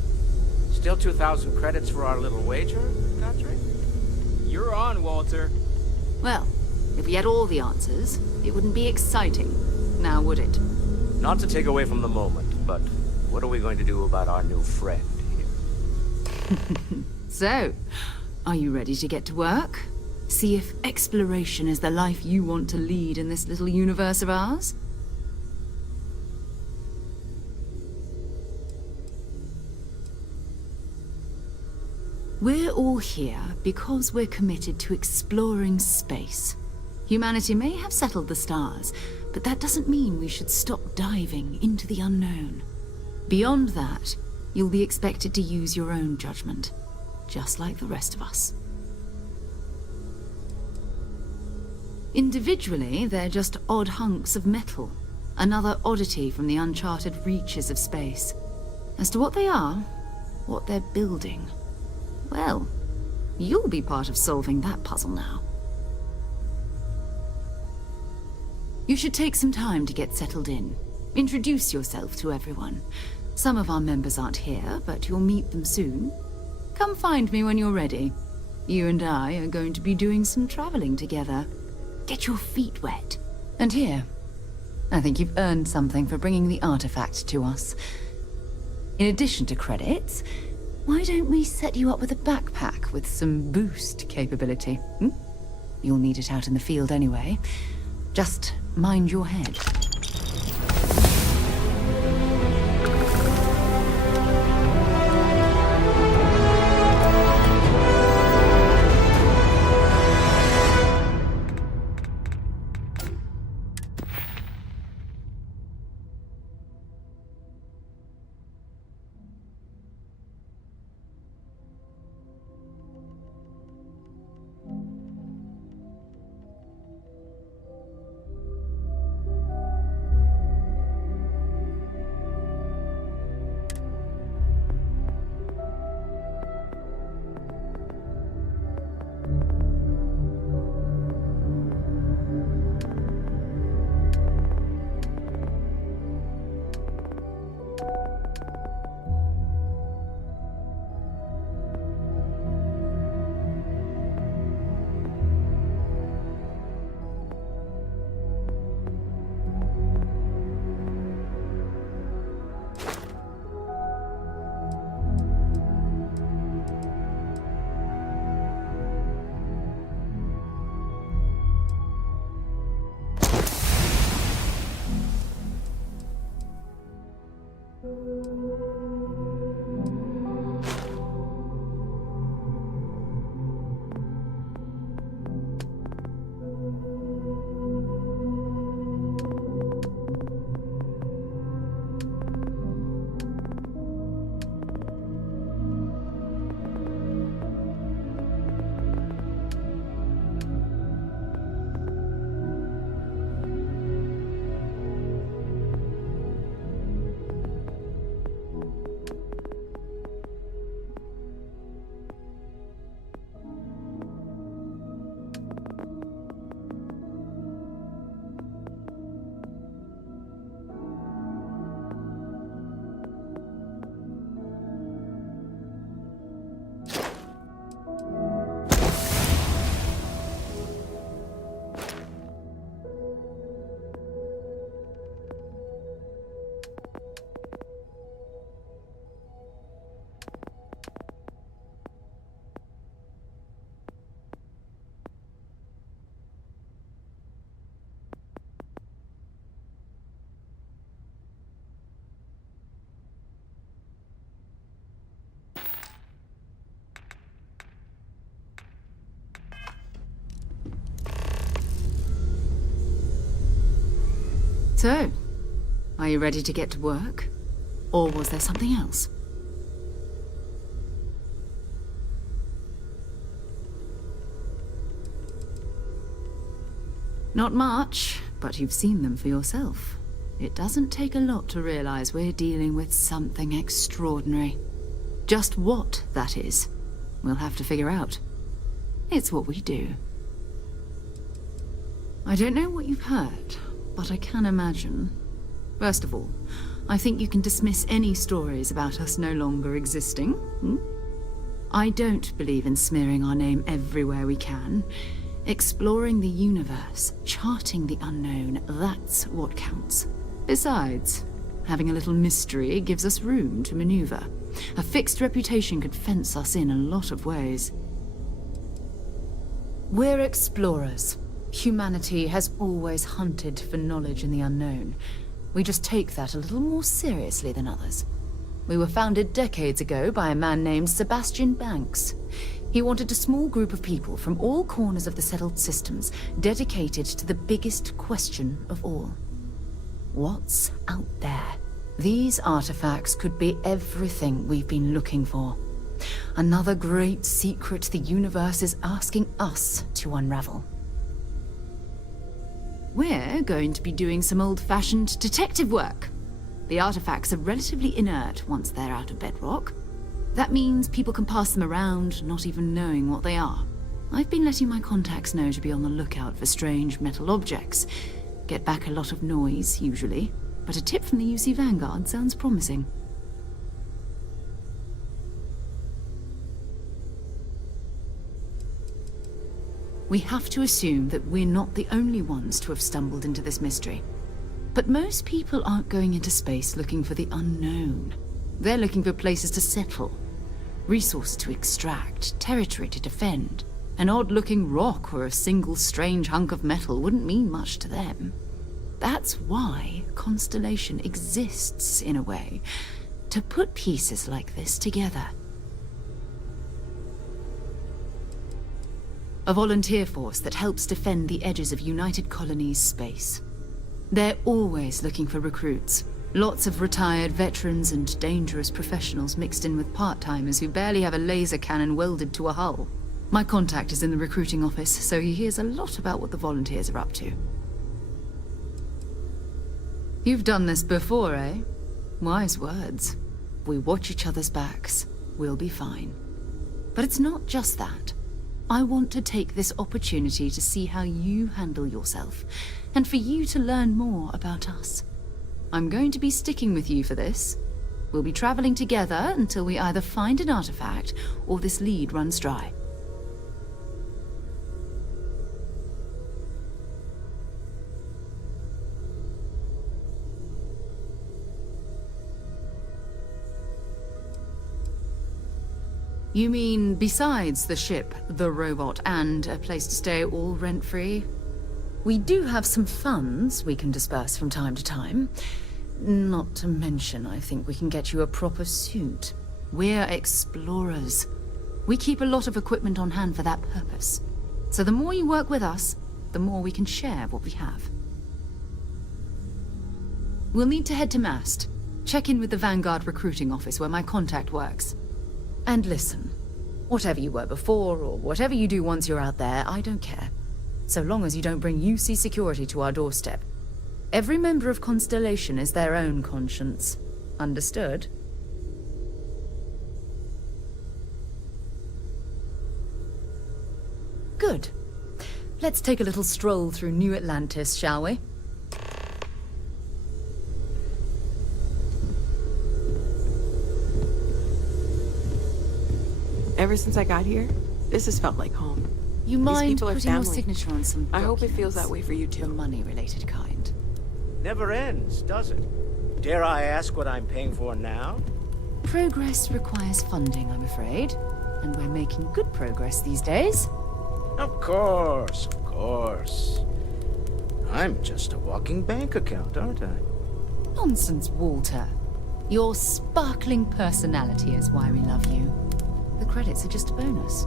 Still 2,000 credits for our little wager, Patrick? You're on, Walter. Well, if we had all the answers, it wouldn't be exciting. Now would it? Not to take away from the moment, but what are we going to do about our new friend here? So, are you ready to get to work? See if exploration is the life you want to lead in this little universe of ours? We're all here because we're committed to exploring space. Humanity may have settled the stars, but that doesn't mean we should stop diving into the unknown. Beyond that, you'll be expected to use your own judgment, just like the rest of us. Individually, they're just odd hunks of metal, another oddity from the uncharted reaches of space. As to what they are, what they're building, well, you'll be part of solving that puzzle now. You should take some time to get settled in. Introduce yourself to everyone. Some of our members aren't here, but you'll meet them soon. Come find me when you're ready. You and I are going to be doing some traveling together. Get your feet wet. And here, I think you've earned something for bringing the artifact to us. In addition to credits, why don't we set you up with a backpack with some boost capability? You'll need it out in the field anyway. Just mind your head. So, are you ready to get to work? Or was there something else? Not much, but you've seen them for yourself. It doesn't take a lot to realize we're dealing with something extraordinary. Just what that is, we'll have to figure out. It's what we do. I don't know what you've heard, but I can imagine. First of all, I think you can dismiss any stories about us no longer existing. I don't believe in smearing our name everywhere we can. Exploring the universe, charting the unknown, that's what counts. Besides, having a little mystery gives us room to maneuver. A fixed reputation could fence us in a lot of ways. We're explorers. Humanity has always hunted for knowledge in the unknown. We just take that a little more seriously than others. We were founded decades ago by a man named Sebastian Banks. He wanted a small group of people from all corners of the settled systems dedicated to the biggest question of all. What's out there? These artifacts could be everything we've been looking for. Another great secret the universe is asking us to unravel. We're going to be doing some old-fashioned detective work. The artifacts are relatively inert once they're out of bedrock. That means people can pass them around, not even knowing what they are. I've been letting my contacts know to be on the lookout for strange metal objects. Get back a lot of noise, usually, but a tip from the UC Vanguard sounds promising. We have to assume that we're not the only ones to have stumbled into this mystery. But most people aren't going into space looking for the unknown. They're looking for places to settle, resources to extract, territory to defend. An odd-looking rock or a single strange hunk of metal wouldn't mean much to them. That's why Constellation exists, in a way, to put pieces like this together. A volunteer force that helps defend the edges of United Colonies space. They're always looking for recruits. Lots of retired veterans and dangerous professionals mixed in with part-timers who barely have a laser cannon welded to a hull. My contact is in the recruiting office, so he hears a lot about what the volunteers are up to. You've done this before, eh? Wise words. If we watch each other's backs, we'll be fine. But it's not just that. I want to take this opportunity to see how you handle yourself, and for you to learn more about us. I'm going to be sticking with you for this. We'll be traveling together until we either find an artifact or this lead runs dry. You mean besides the ship, the robot, and a place to stay all rent-free? We do have some funds we can disperse from time to time. Not to mention, I think we can get you a proper suit. We're explorers. We keep a lot of equipment on hand for that purpose. So the more you work with us, the more we can share what we have. We'll need to head to Mast. Check in with the Vanguard recruiting office where my contact works. And listen, whatever you were before, or whatever you do once you're out there, I don't care. So long as you don't bring UC security to our doorstep. Every member of Constellation is their own conscience. Understood? Good. Let's take a little stroll through New Atlantis, shall we? Ever since I got here, this has felt like home. You These mind people are putting your family. signature on some I hope it feels documents? that way for you too. The money-related kind. Never ends, does it? Dare I ask what I'm paying for now? Progress requires funding, I'm afraid. And we're making good progress these days. Of course, of course. I'm just a walking bank account, aren't I? Nonsense, Walter. Your sparkling personality is why we love you. The credits are just a bonus.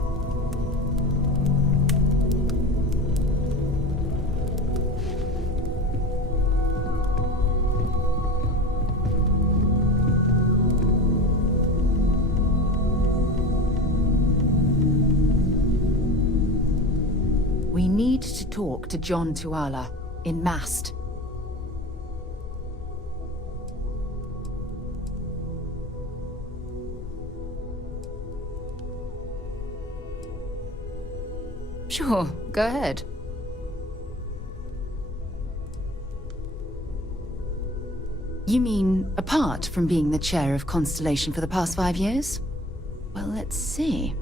talk to John Tuala in Mast. Sure, go ahead. You mean apart from being the chair of Constellation for the past 5 years? Well, let's see.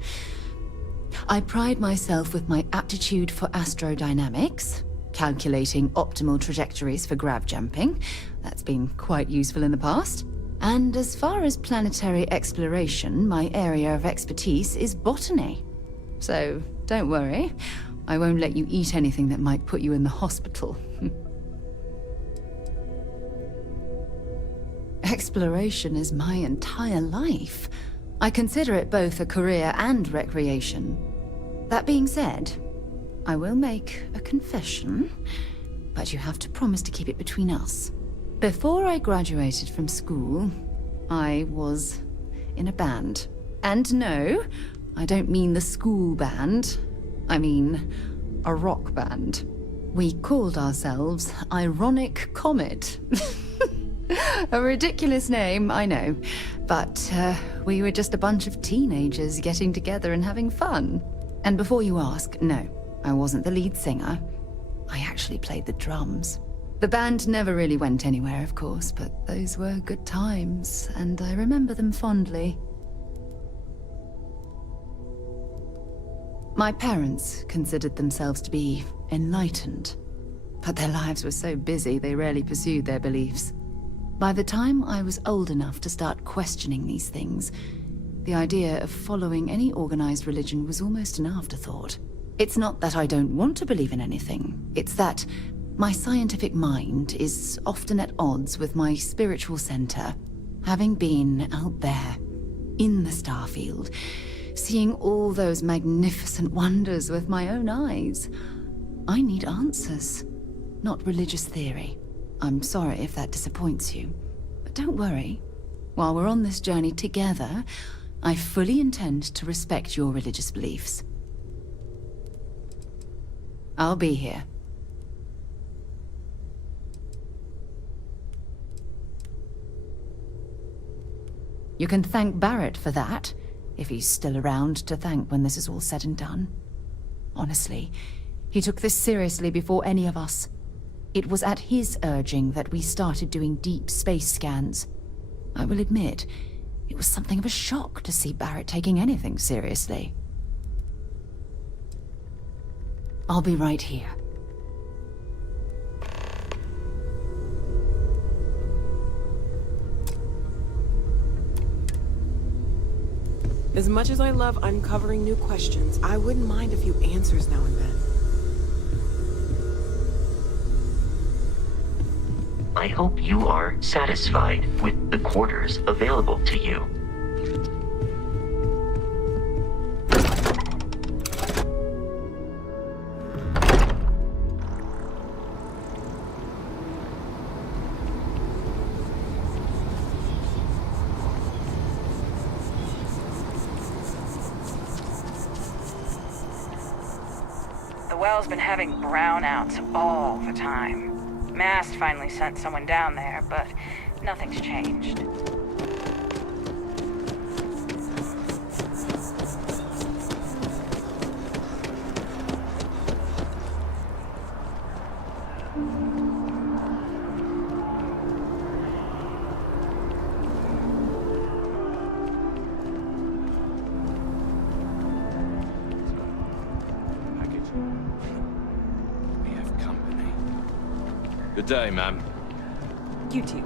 I pride myself with my aptitude for astrodynamics, calculating optimal trajectories for grav jumping. That's been quite useful in the past. And as far as planetary exploration, my area of expertise is botany. So, don't worry. I won't let you eat anything that might put you in the hospital. Exploration is my entire life. I consider it both a career and recreation. That being said, I will make a confession, but you have to promise to keep it between us. Before I graduated from school, I was in a band. And no, I don't mean the school band. I mean a rock band. We called ourselves Ironic Comet. A ridiculous name, I know. But we were just a bunch of teenagers getting together and having fun. And before you ask, no, I wasn't the lead singer. I actually played the drums. The band never really went anywhere, of course, but those were good times, and I remember them fondly. My parents considered themselves to be enlightened, but their lives were so busy they rarely pursued their beliefs. By the time I was old enough to start questioning these things, the idea of following any organized religion was almost an afterthought. It's not that I don't want to believe in anything, it's that my scientific mind is often at odds with my spiritual center. Having been out there, in the Starfield, seeing all those magnificent wonders with my own eyes, I need answers, not religious theory. I'm sorry if that disappoints you, but don't worry. While we're on this journey together, I fully intend to respect your religious beliefs. I'll be here. You can thank Barrett for that, if he's still around to thank when this is all said and done. Honestly, he took this seriously before any of us. It was at his urging that we started doing deep space scans. I will admit, it was something of a shock to see Barrett taking anything seriously. I'll be right here. As much as I love uncovering new questions, I wouldn't mind a few answers now and then. I hope you are satisfied with the quarters available to you. The well's been having brownouts all the time. Mast finally sent someone down there, but nothing's changed. We have company. Good day, ma'am. You too.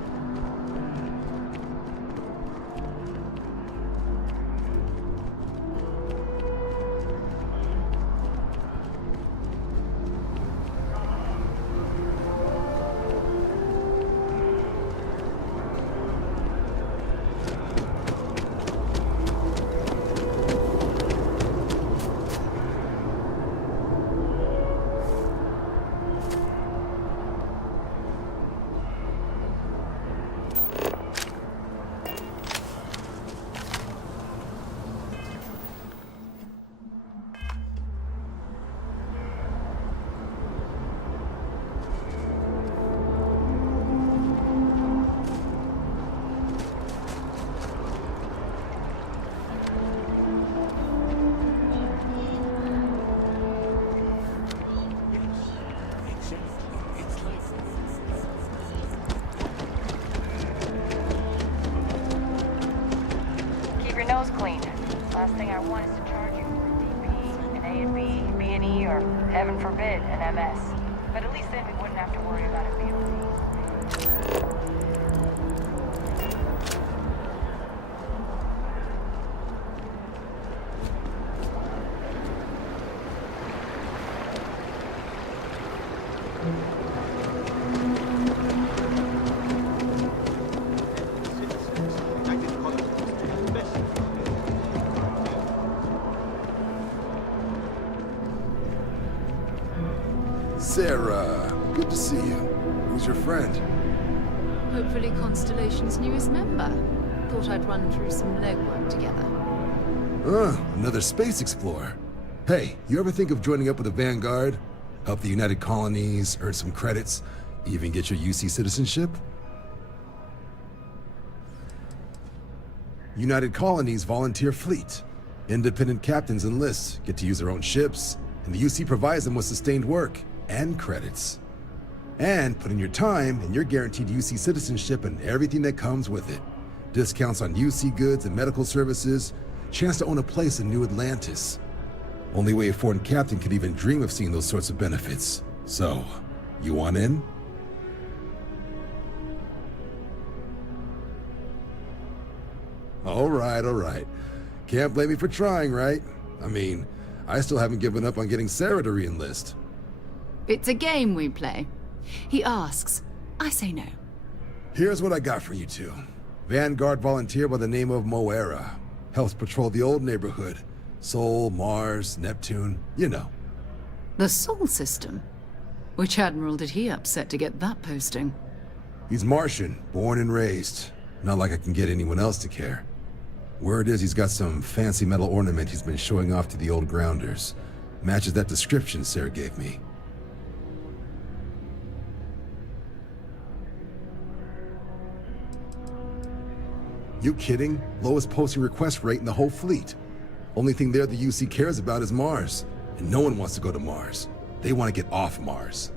last thing I want is to charge you for a DP, an A and B, B and E, or heaven forbid, an MS. But at least then we wouldn't have to worry about it being Sarah, good to see you. Who's your friend? Hopefully Constellation's newest member. Thought I'd run through some legwork together. Another space explorer. Hey, you ever think of joining up with the Vanguard? Help the United Colonies, earn some credits, even get your UC citizenship? United Colonies volunteer fleet. Independent captains enlist, get to use their own ships, and the UC provides them with sustained work and credits. And put in your time, and you're guaranteed UC citizenship and everything that comes with it. Discounts on UC goods and medical services, chance to own a place in New Atlantis. Only way a foreign captain could even dream of seeing those sorts of benefits. So, you want in? All right. Can't blame me for trying, right? I mean, I still haven't given up on getting Sarah to re-enlist. It's a game we play. He asks, I say no. Here's what I got for you two. Vanguard volunteer by the name of Moera. Helps patrol the old neighborhood. Sol, Mars, Neptune, you know. The Sol system? Which admiral did he upset to get that posting? He's Martian, born and raised. Not like I can get anyone else to care. Word is he's got some fancy metal ornament he's been showing off to the old grounders. Matches that description Sarah gave me. You kidding? Lowest posting request rate in the whole fleet. Only thing there the UC cares about is Mars. And no one wants to go to Mars. They want to get off Mars.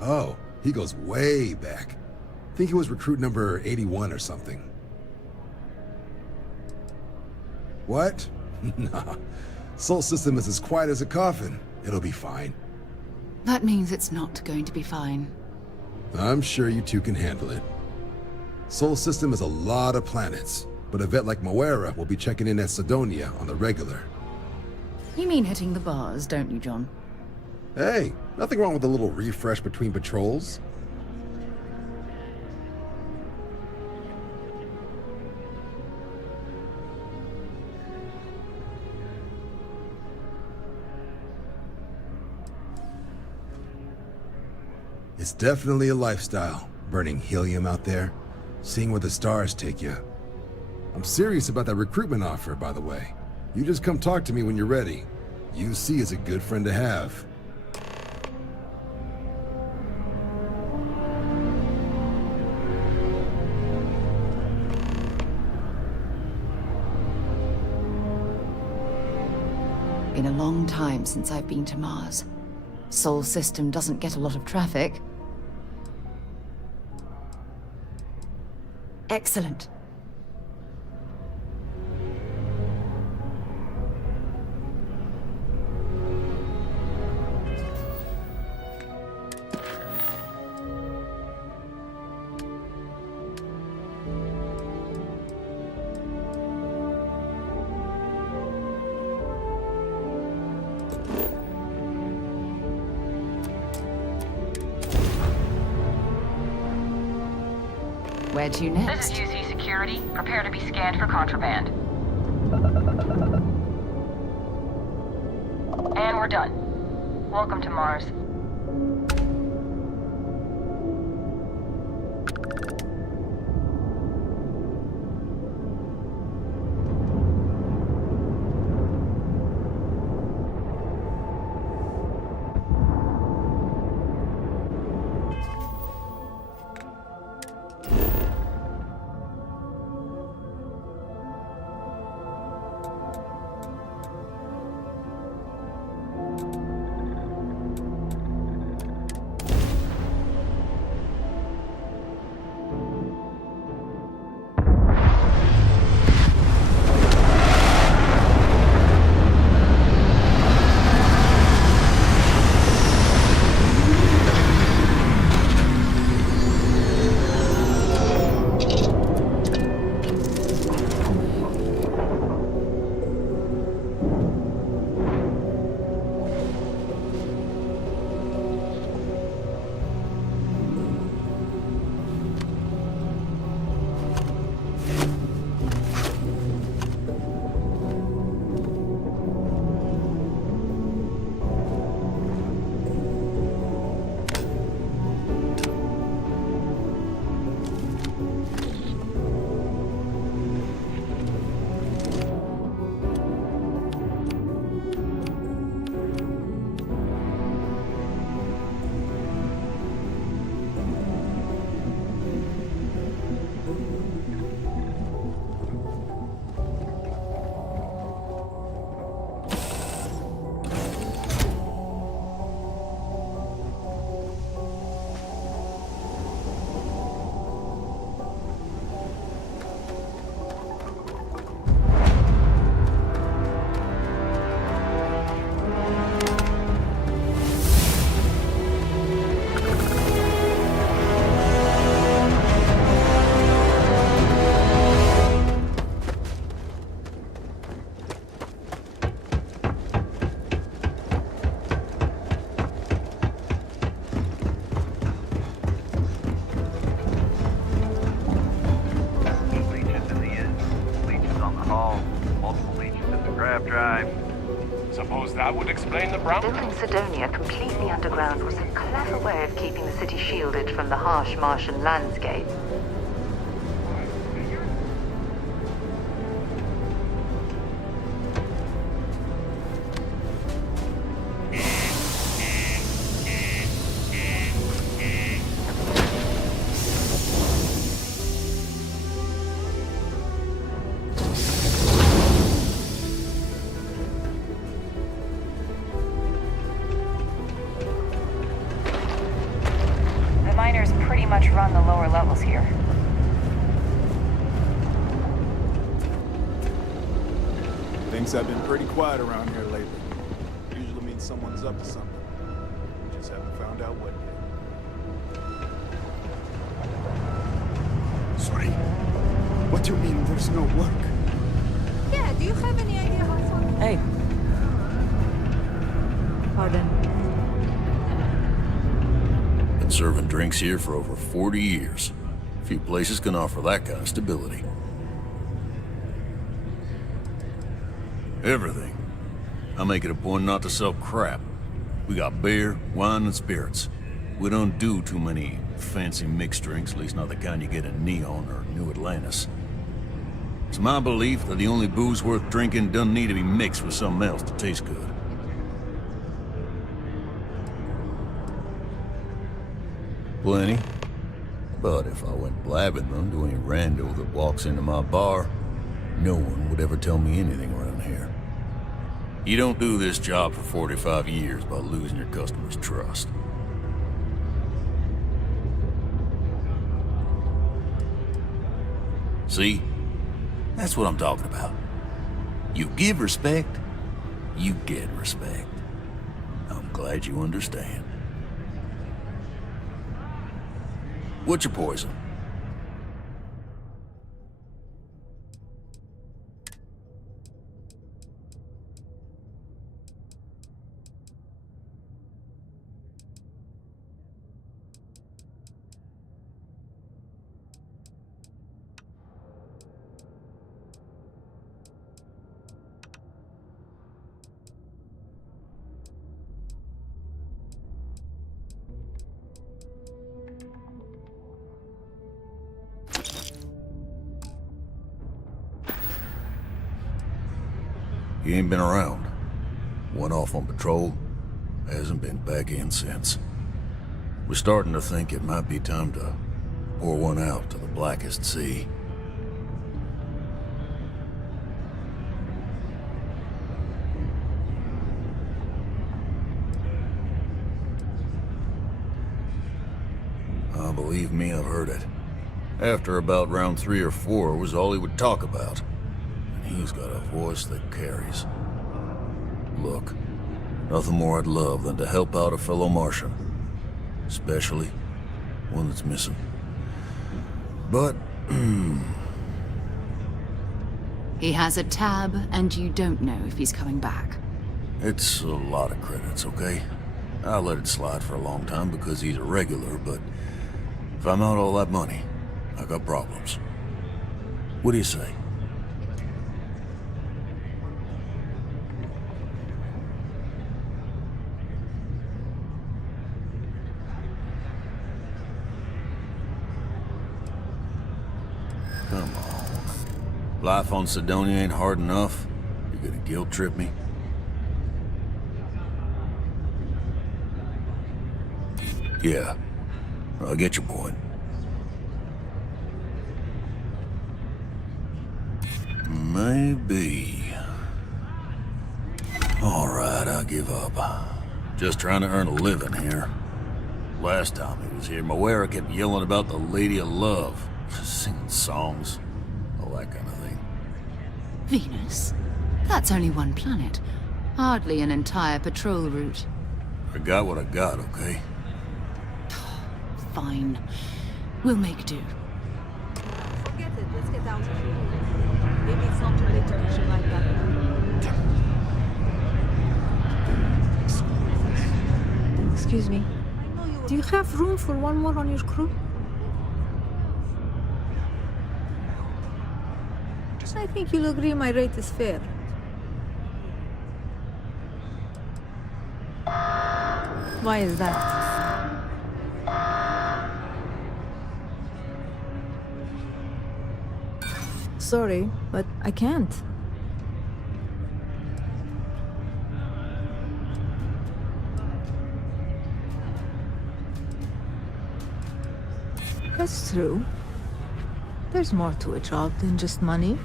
Oh, he goes way back. Think he was recruit number 81 or something. What? Nah. Sol system is as quiet as a coffin. It'll be fine. That means it's not going to be fine. I'm sure you two can handle it. Sol system has a lot of planets, but a vet like Moera will be checking in at Sidonia on the regular. You mean hitting the bars, don't you, John? Hey, nothing wrong with a little refresh between patrols. It's definitely a lifestyle, burning helium out there, seeing where the stars take you. I'm serious about that recruitment offer, by the way. You just come talk to me when you're ready. UC is a good friend to have. Been a long time since I've been to Mars. Sol system doesn't get a lot of traffic. Excellent. Where to next? This is UC Security. Prepare to be scanned for contraband. And we're done. Welcome to Mars. explain the brown. Building Sidonia completely underground was a clever way of keeping the city shielded from the harsh Martian landscape. The miners pretty much run the lower levels here. Things have been pretty quiet around here lately. Usually means someone's up to something. Just haven't found out what yet. Sorry. What do you mean there's no work? Yeah, do you have any idea how far? Hey. Pardon. Been serving drinks here for over 40 years. Few places can offer that kind of stability. Everything. I make it a point not to sell crap. We got beer, wine, and spirits. We don't do too many fancy mixed drinks, at least not the kind you get in Neon or New Atlantis. It's my belief that the only booze worth drinking doesn't need to be mixed with something else to taste good. Plenty. But if I went blabbing them to any rando that walks into my bar, no one would ever tell me anything around here. You don't do this job for 45 years by losing your customers' trust. See? That's what I'm talking about. You give respect, you get respect. I'm glad you understand. What's your poison? You ain't been around. Went off on patrol. Hasn't been back in since. We're starting to think it might be time to pour one out to the blackest sea. Believe me, I've heard it. After about round 3 or 4 was all he would talk about. He's got a voice that carries. Look, nothing more I'd love than to help out a fellow Martian. Especially one that's missing. But, He has a tab, and you don't know if he's coming back. it's a lot of credits, okay? I let it slide for a long time because he's a regular, but if I'm out all that money, I got problems. What do you say? Come on. Life on Sidonia ain't hard enough. You're gonna guilt trip me? Yeah, I get your point. Maybe. All right, I give up. Just trying to earn a living here. Last time he was here, Moera kept yelling about the Lady of Love. Singing songs, all that kind of thing. Venus? That's only one planet. Hardly an entire patrol route. I got what I got, okay? Fine. We'll make do. Forget it. Let's get out of here. Maybe it's not too late to mission like that. Excuse me. Do you have room for one more on your crew? I think you'll agree my rate is fair. Why is that? Sorry, but I can't. That's true. There's more to a job than just money.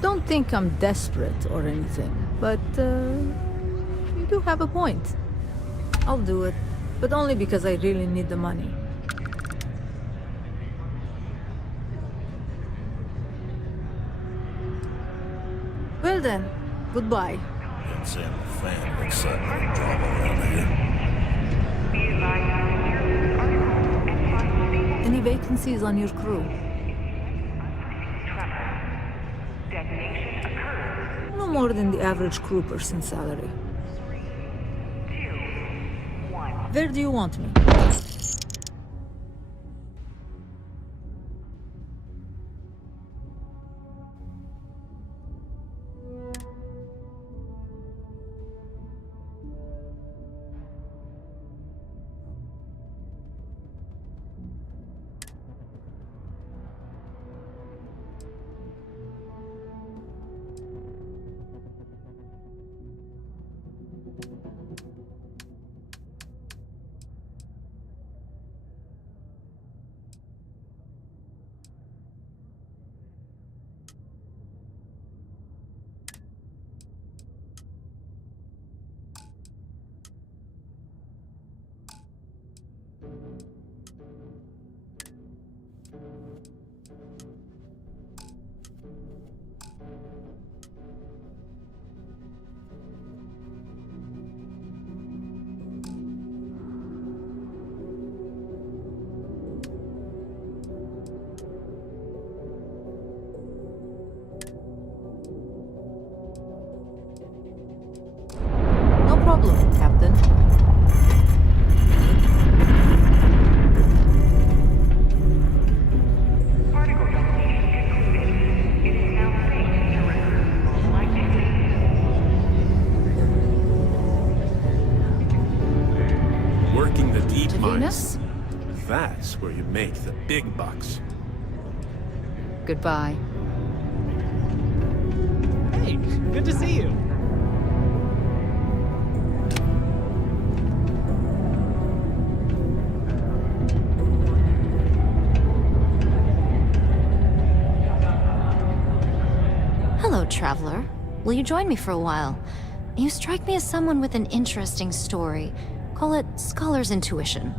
Don't think I'm desperate or anything, but you do have a point. I'll do it, but only because I really need the money. Well then, goodbye. Can't say I'm a fan of excitement drama around here. Any vacancies on your crew? No more than the average crew person salary. Where do you want me? No problem, Captain. Working the deep To mines. That's where you make the big bucks. Goodbye. Hey, good to see you. Hello, traveler. Will you join me for a while? You strike me as someone with an interesting story. Call it scholar's intuition.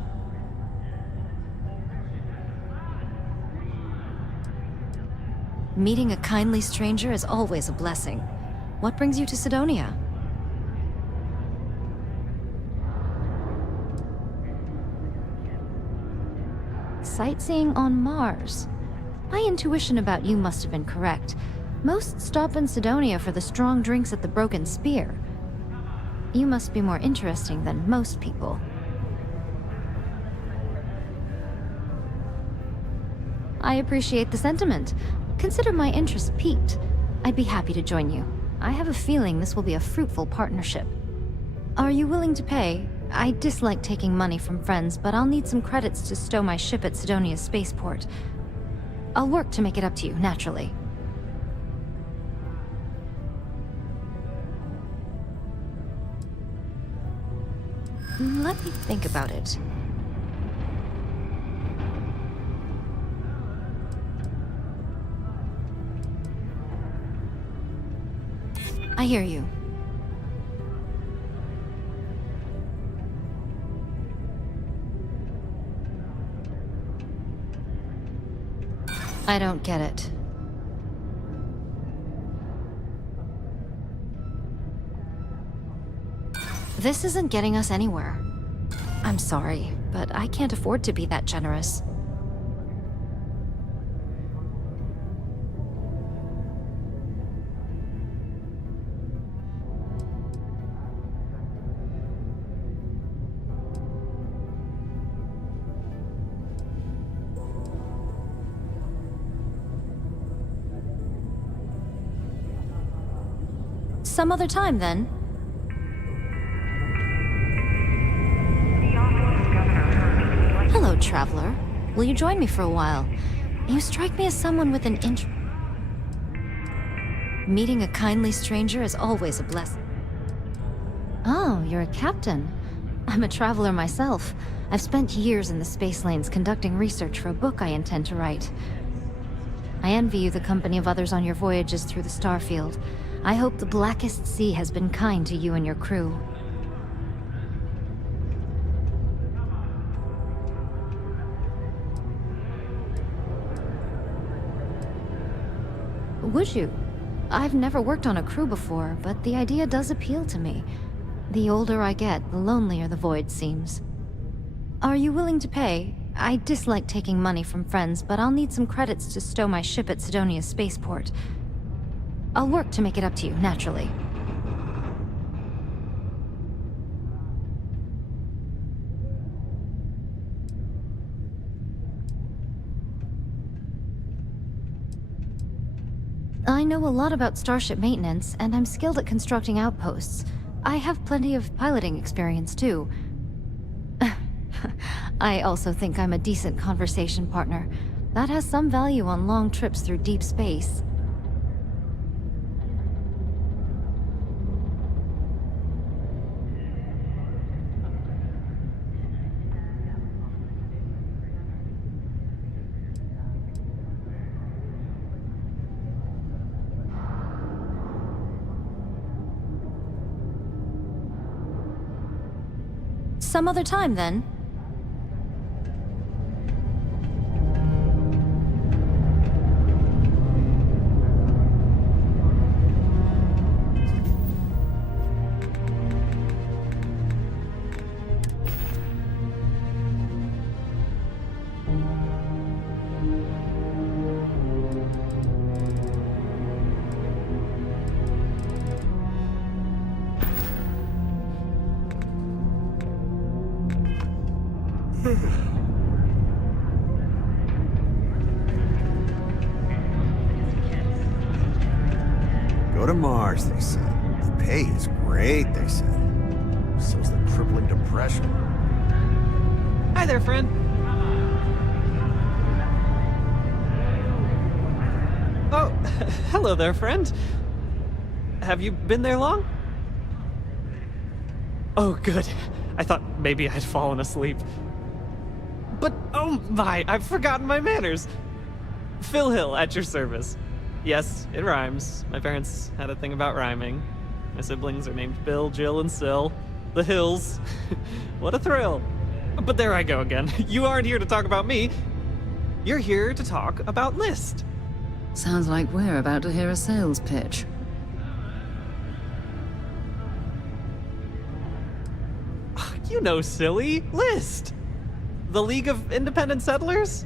Meeting a kindly stranger is always a blessing. What brings you to Sidonia? Sightseeing on Mars. My intuition about you must have been correct. Most stop in Sidonia for the strong drinks at the Broken Spear. You must be more interesting than most people. I appreciate the sentiment. Consider my interest piqued. I'd be happy to join you. I have a feeling this will be a fruitful partnership. Are you willing to pay? I dislike taking money from friends, but I'll need some credits to stow my ship at Sidonia's spaceport. I'll work to make it up to you, naturally. Let me think about it. I hear you. I don't get it. This isn't getting us anywhere. I'm sorry, but I can't afford to be that generous. Some other time, then. Hello, traveler. Will you join me for a while? You strike me as someone with an Meeting a kindly stranger is always a blessing. Oh, you're a captain. I'm a traveler myself. I've spent years in the space lanes conducting research for a book I intend to write. I envy you the company of others on your voyages through the Starfield. I hope the Blackest Sea has been kind to you and your crew. Would you? I've never worked on a crew before, but the idea does appeal to me. The older I get, the lonelier the void seems. Are you willing to pay? I dislike taking money from friends, but I'll need some credits to stow my ship at Sidonia's spaceport. I'll work to make it up to you, naturally. I know a lot about starship maintenance, and I'm skilled at constructing outposts. I have plenty of piloting experience, too. I also think I'm a decent conversation partner. That has some value on long trips through deep space. Some other time, then. Go to Mars, they said. The pay is great, they said. So's the crippling depression. Hi there, friend. Oh, hello there, friend. Have you been there long? Oh, good. I thought maybe I'd fallen asleep. But, oh my, I've forgotten my manners. Phil Hill, at your service. Yes, it rhymes. My parents had a thing about rhyming. My siblings are named Bill, Jill, and Sil. The Hills. What a thrill. But there I go again. You aren't here to talk about me. You're here to talk about List. Sounds like we're about to hear a sales pitch. You know, silly. List. The League of Independent Settlers?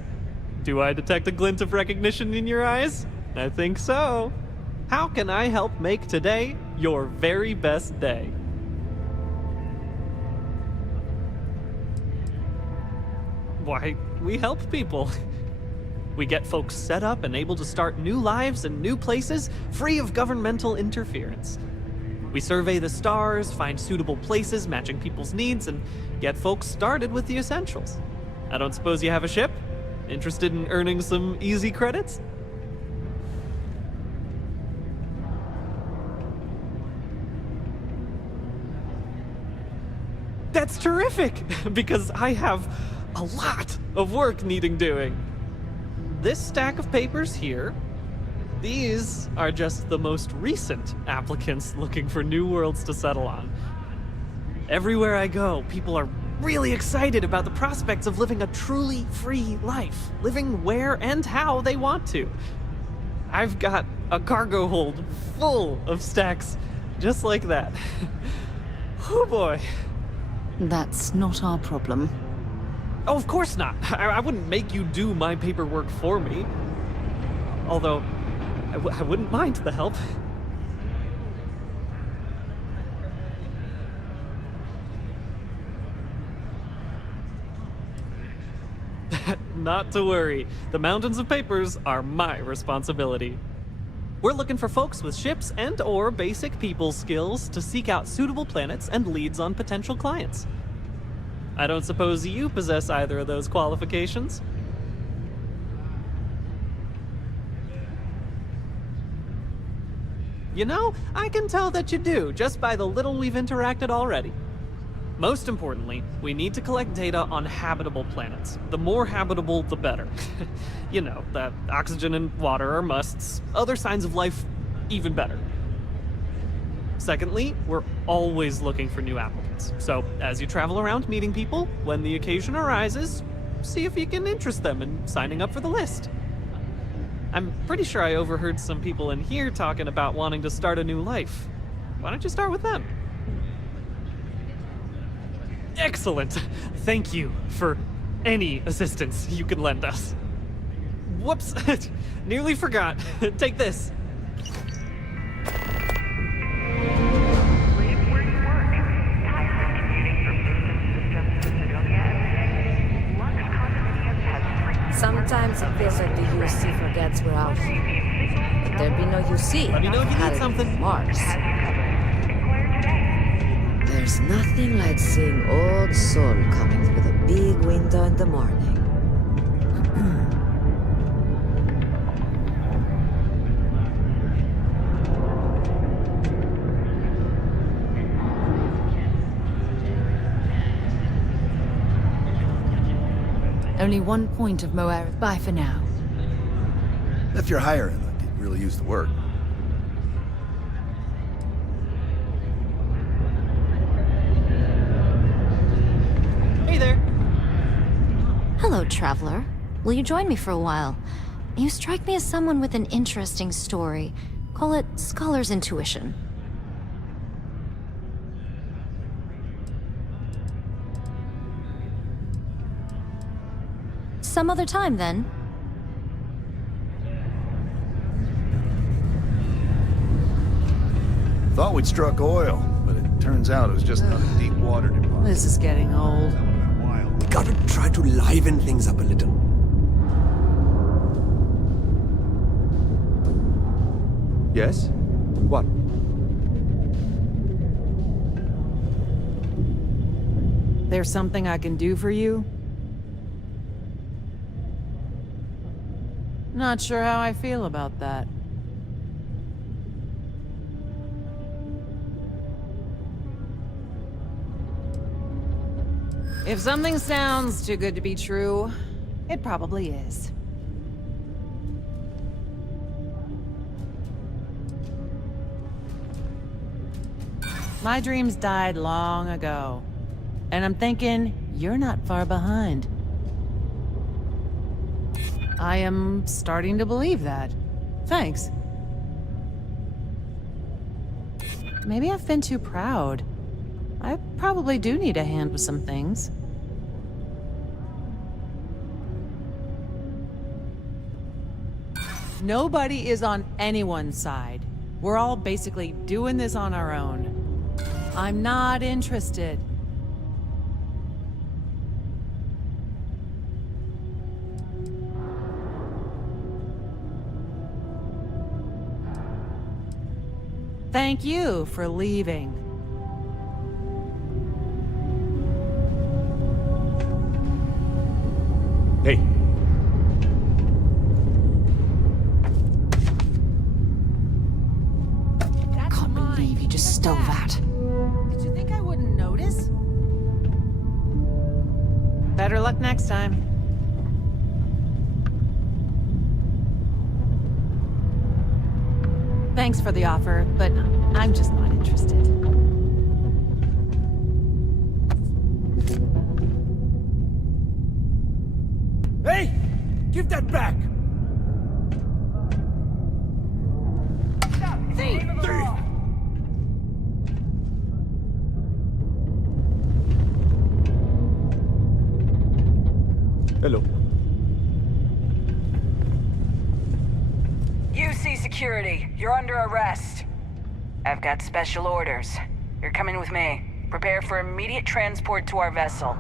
Do I detect a glint of recognition in your eyes? I think so. How can I help make today your very best day? Why, we help people. We get folks set up and able to start new lives in new places, free of governmental interference. We survey the stars, find suitable places matching people's needs, and get folks started with the essentials. I don't suppose you have a ship? Interested in earning some easy credits? That's terrific, because I have a lot of work needing doing. This stack of papers here, these are just the most recent applicants looking for new worlds to settle on. Everywhere I go, people are really excited about the prospects of living a truly free life, living where and how they want to. I've got a cargo hold full of stacks just like that. Oh boy. That's not our problem. Oh, of course not. I wouldn't make you do my paperwork for me. Although, I wouldn't mind the help. Not to worry. The mountains of papers are my responsibility. We're looking for folks with ships and/or basic people skills to seek out suitable planets and leads on potential clients. I don't suppose you possess either of those qualifications? You know, I can tell that you do, just by the little we've interacted already. Most importantly, we need to collect data on habitable planets. The more habitable, the better. You know, that oxygen and water are musts. Other signs of life, even better. Secondly, we're always looking for new applicants. So, as you travel around meeting people, when the occasion arises, see if you can interest them in signing up for the list. I'm pretty sure I overheard some people in here talking about wanting to start a new life. Why don't you start with them? Excellent. Thank you for any assistance you can lend us. Whoops. Nearly forgot. Take this. Sometimes it feels like the UC forgets we're out here. But there'd be no UC. Let me know if you had need it something. been Mars. There's nothing like seeing old Sol coming through the big window in the morning. Only one point of Moer. Bye for now. If you're hiring, I could really use the work. Hey there. Hello, traveler. Will you join me for a while? You strike me as someone with an interesting story. Call it scholar's intuition. Some other time, then. Thought we'd struck oil, but it turns out it was just another deep water deposit. This is getting old. We gotta try to liven things up a little. Yes? What? There's something I can do for you? Not sure how I feel about that. If something sounds too good to be true, it probably is. My dreams died long ago, and I'm thinking you're not far behind. I am starting to believe that. Thanks. Maybe I've been too proud. I probably do need a hand with some things. Nobody is on anyone's side. We're all basically doing this on our own. I'm not interested. Thank you for leaving. Hey. Can't believe you just stole that. Did you think I wouldn't notice? Better luck next time. Thanks for the offer, but I'm just not interested. Hey! Give that back! Thief! Hello. UC security, you're under arrest. I've got special orders. You're coming with me. Prepare for immediate transport to our vessel.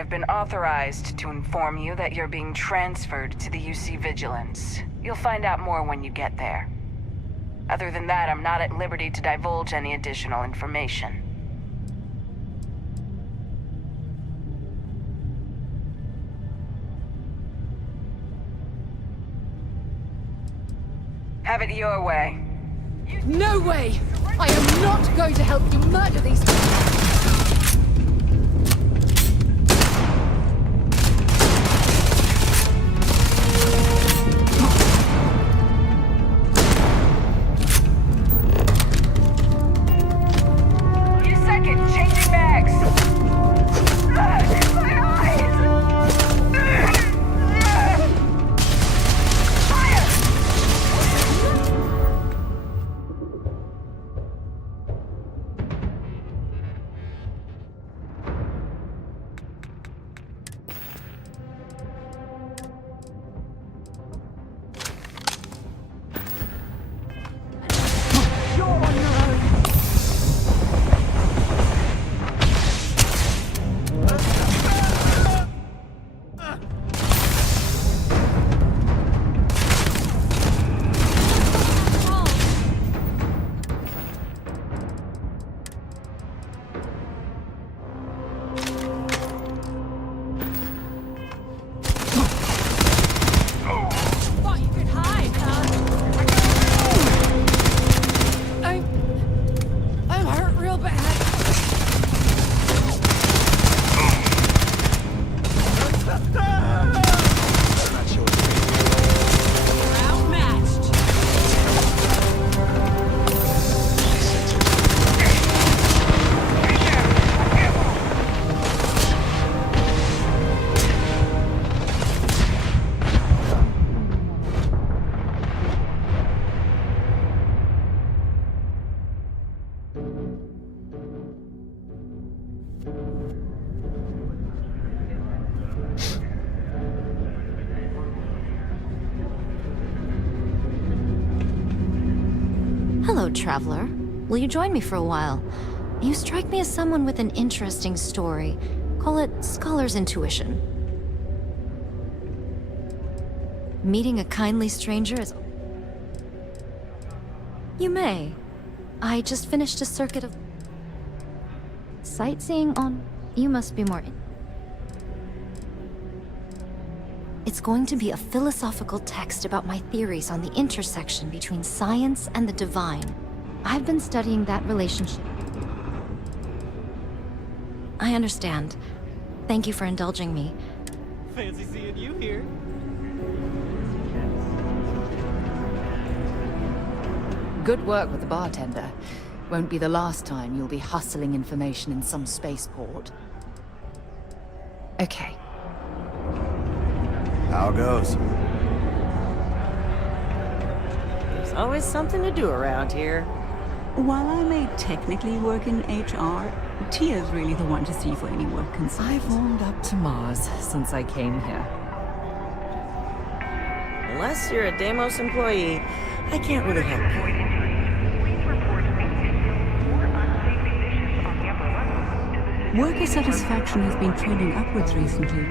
I've been authorized to inform you that you're being transferred to the UC Vigilance. You'll find out more when you get there. Other than that, I'm not at liberty to divulge any additional information. Have it your way. No way! I am not going to help you murder these people! Hello, traveler. Will you join me for a while? You strike me as someone with an interesting story. Call it scholar's intuition. Meeting a kindly stranger is... You may. I just finished a circuit of... sightseeing on... You must be more... It's going to be a philosophical text about my theories on the intersection between science and the divine. I've been studying that relationship. I understand. Thank you for indulging me. Fancy seeing you here. Good work with the bartender. Won't be the last time you'll be hustling information in some spaceport. Okay. How goes? There's always something to do around here. While I may technically work in HR, Tia's really the one to see for any work concerns. I've warmed up to Mars since I came here. Unless you're a Deimos employee, I can't really help you. Worker satisfaction has been trending upwards recently.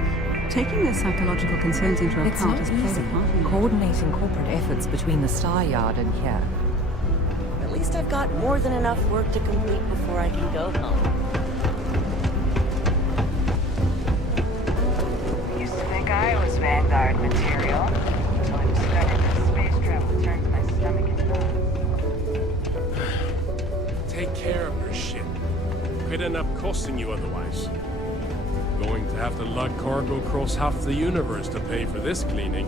Taking their psychological concerns into It's account not has played easy, a part in it. coordinating corporate efforts between the Star Yard and here. At least I've got more than enough work to complete before I can go home. Used to think I was Vanguard material, until I discovered that space travel turns my stomach into knots. Take care of your ship. Could end up costing you otherwise. Going to have to lug cargo across half the universe to pay for this cleaning.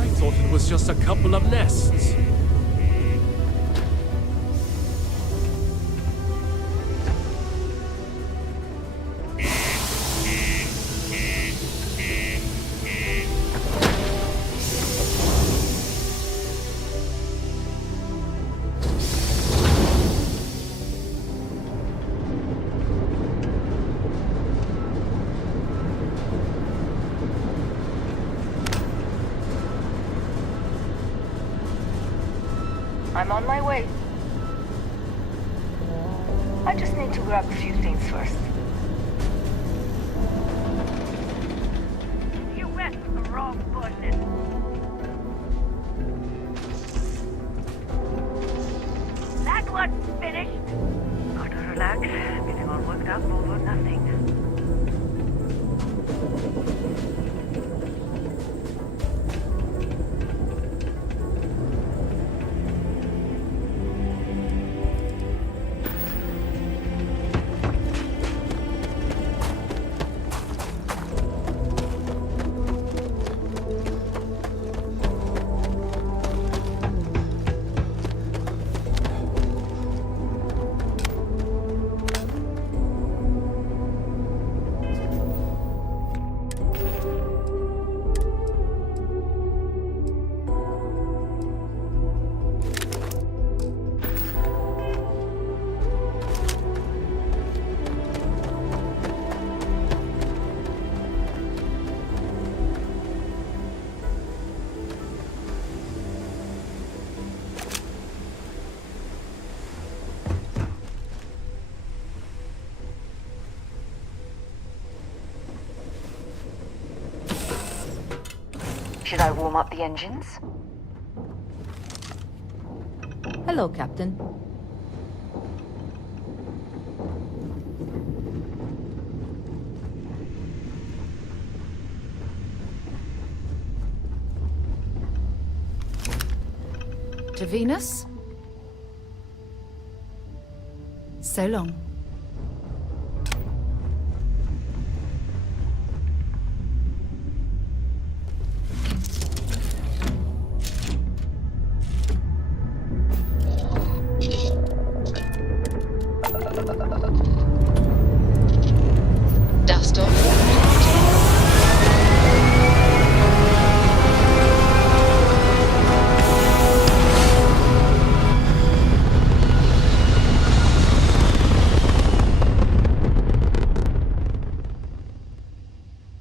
I thought it was just a couple of nests. I'm on my way. I just need to grab a few things first. Should I warm up the engines? Hello, Captain. To Venus? So long. Dust off.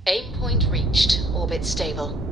Aim point reached. Orbit stable.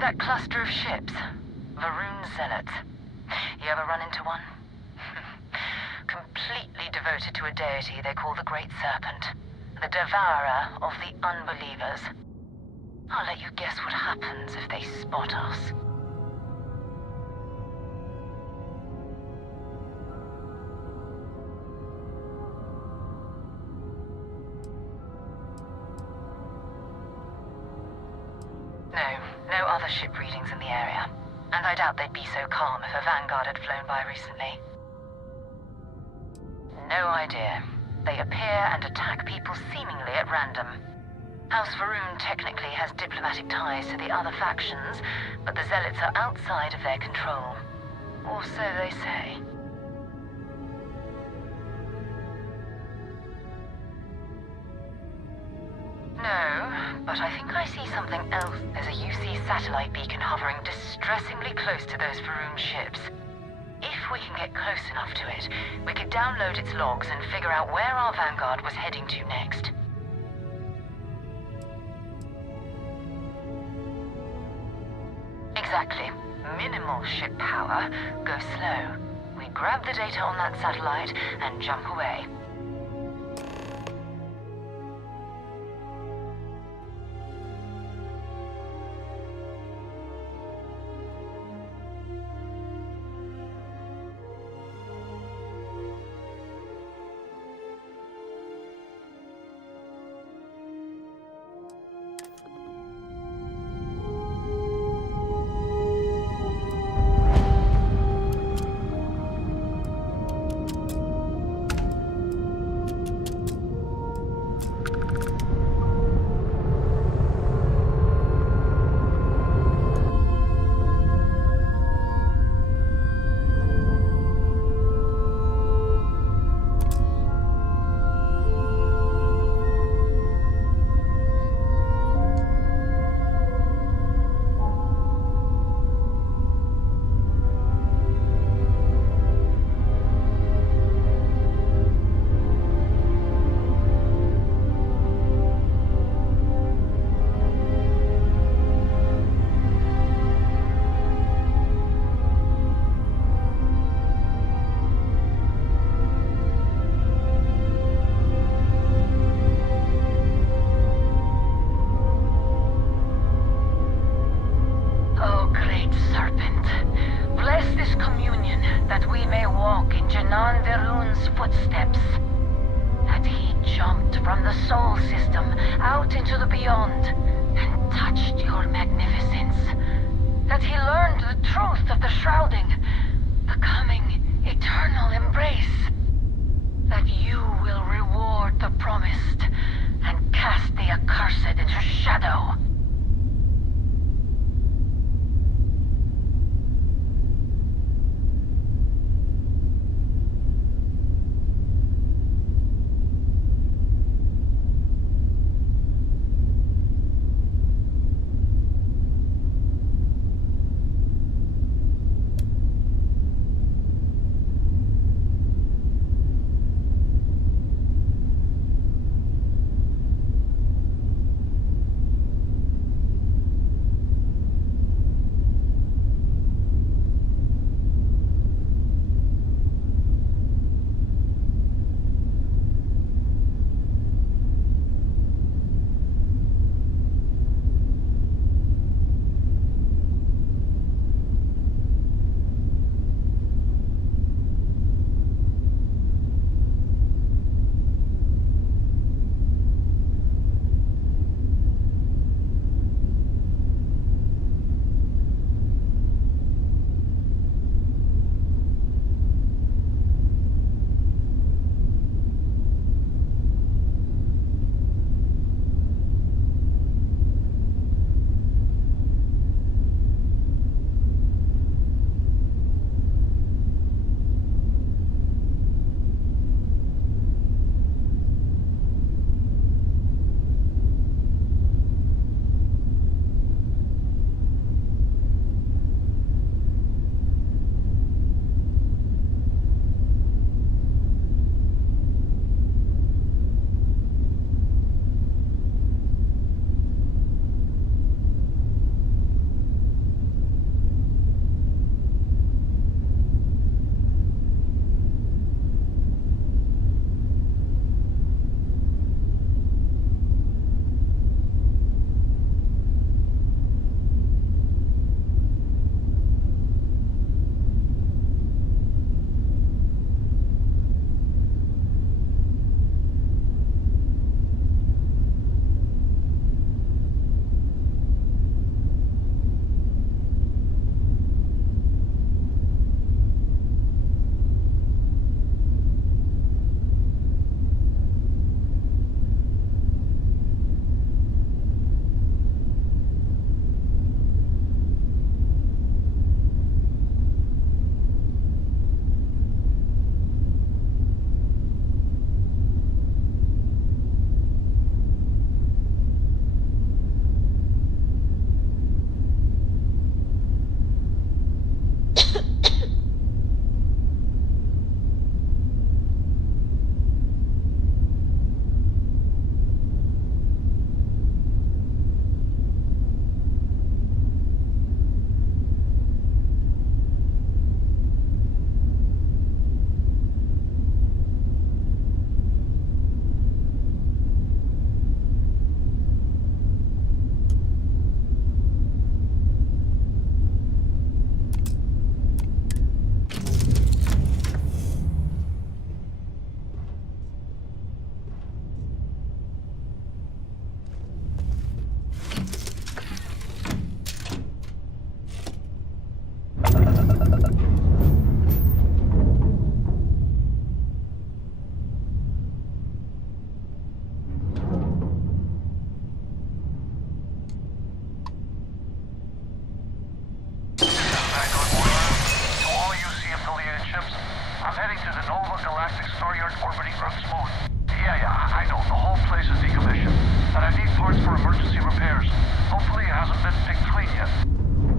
That cluster of ships, Varun Zealots. You ever run into one? Completely devoted to a deity they call the Great Serpent, the devourer of the unbelievers. I'll let you guess what happens if they spot us. No other ship readings in the area. And I doubt they'd be so calm if a Vanguard had flown by recently. No idea. They appear and attack people seemingly at random. House Varun technically has diplomatic ties to the other factions, but the Zealots are outside of their control. Or so they say. No, but I think I see something else. There's a UC satellite beacon hovering distressingly close to those Varun ships. If we can get close enough to it, we could download its logs and figure out where our Vanguard was heading to next. Exactly. Minimal ship power. Go slow. We grab the data on that satellite and jump away. system out into the beyond and touched your magnificence. That he learned the truth of the shrouding, the coming eternal embrace. That you will reward the promised and cast the accursed into shadow.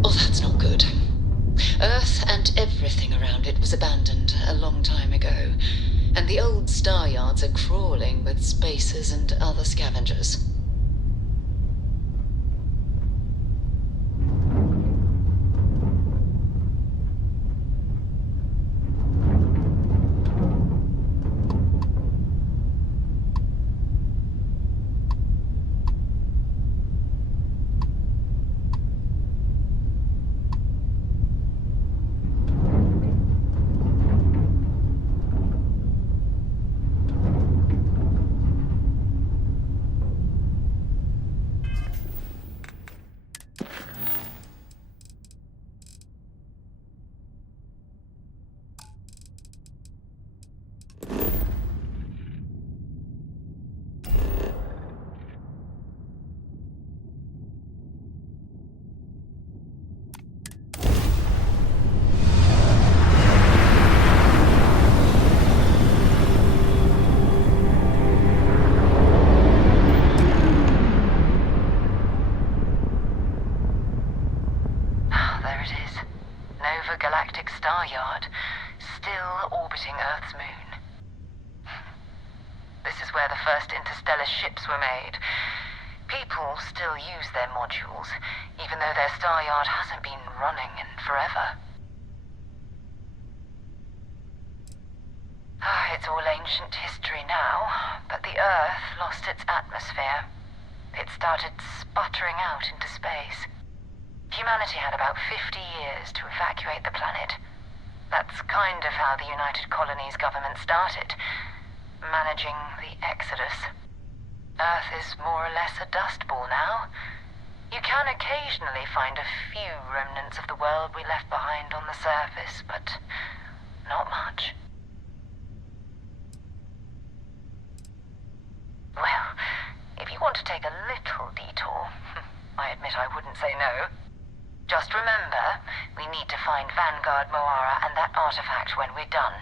Oh, that's not good. Earth and everything around it was abandoned a long time ago, and the old star yards are crawling with spacers and other scavengers. were made. People still use their modules, even though their star yard hasn't been running in forever. It's all ancient history now, but the Earth lost its atmosphere. It started sputtering out into space. Humanity had about 50 years to evacuate the planet. That's kind of how the United Colonies government started, managing the exodus. Earth is more or less a dust ball now. You can occasionally find a few remnants of the world we left behind on the surface, but not much. Well, if you want to take a little detour, I admit I wouldn't say no. Just remember, we need to find Vanguard Moara and that artifact when we're done.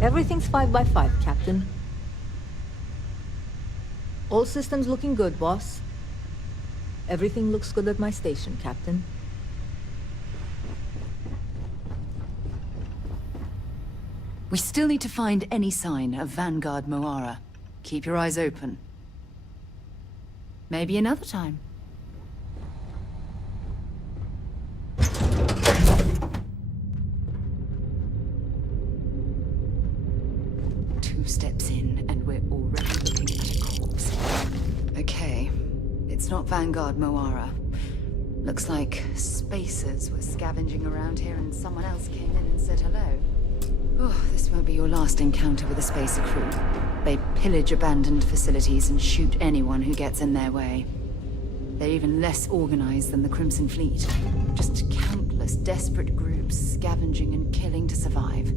Everything's 5 by 5, Captain. All systems looking good, boss. Everything looks good at my station, Captain. We still need to find any sign of Vanguard Moara. Keep your eyes open. Maybe another time. Two steps in, and we're already looking at a corpse. Okay, it's not Vanguard Moara. Looks like spacers were scavenging around here and someone else came in and said hello. Oh, this won't be your last encounter with a spacer crew. They pillage abandoned facilities and shoot anyone who gets in their way. They're even less organized than the Crimson Fleet. Just countless desperate groups scavenging and killing to survive.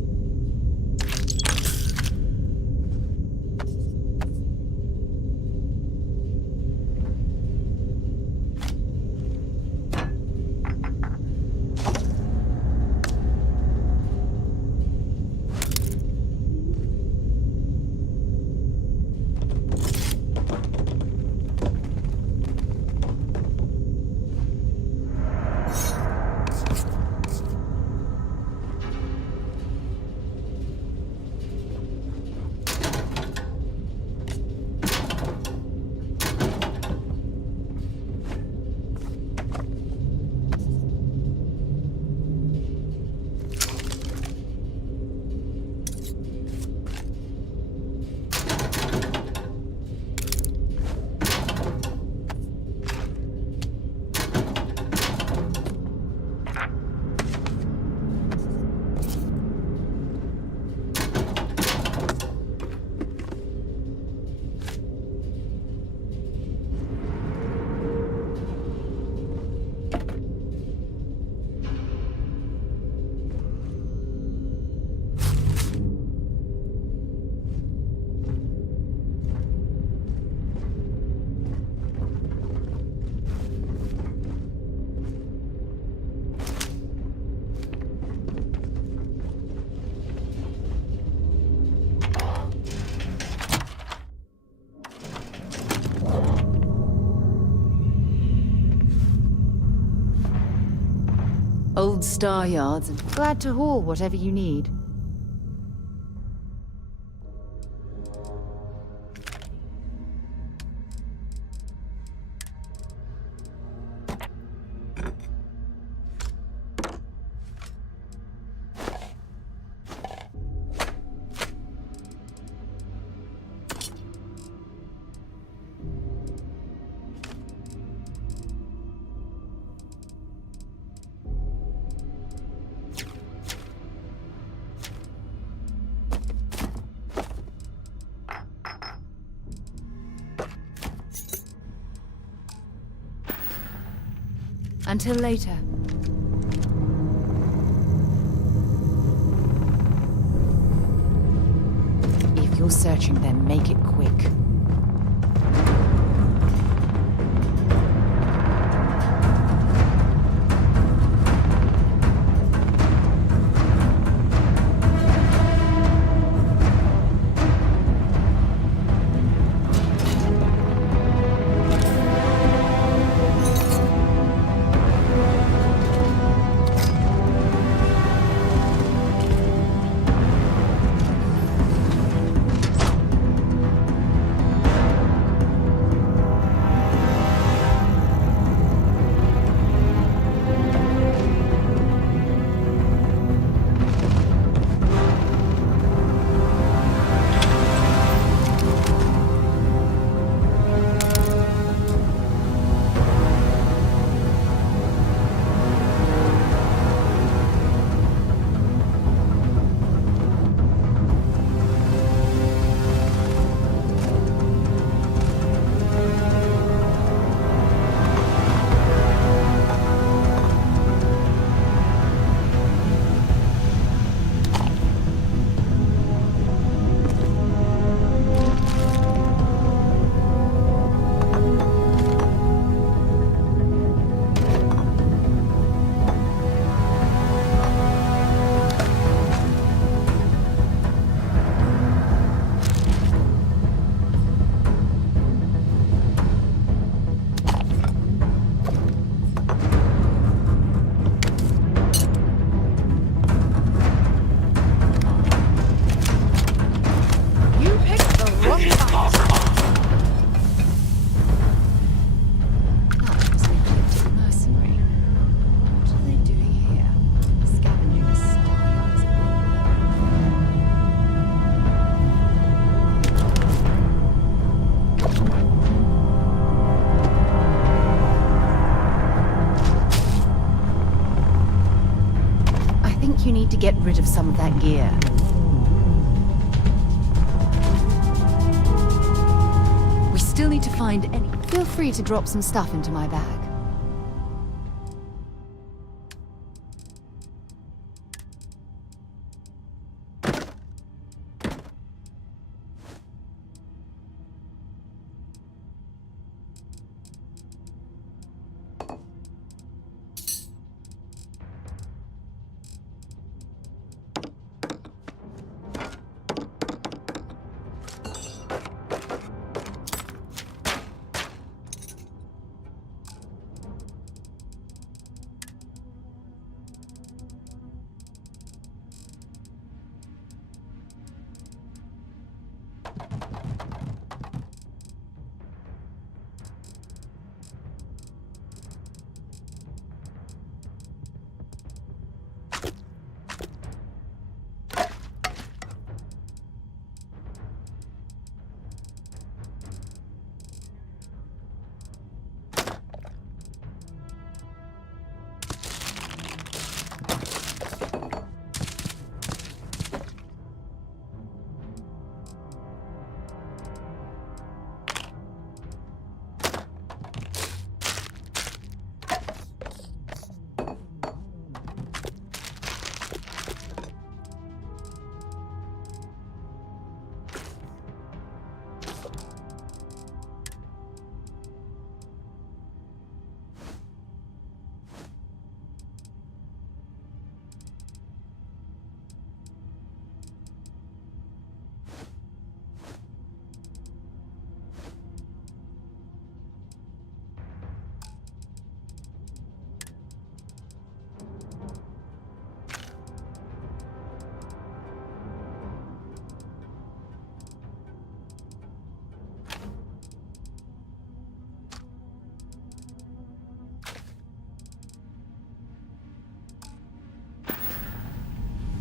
Old star yards, and glad to haul whatever you need. Until later. If you're searching, then make it quick. like you need to get rid of some of that gear. We still need to find any... Feel free to drop some stuff into my bag.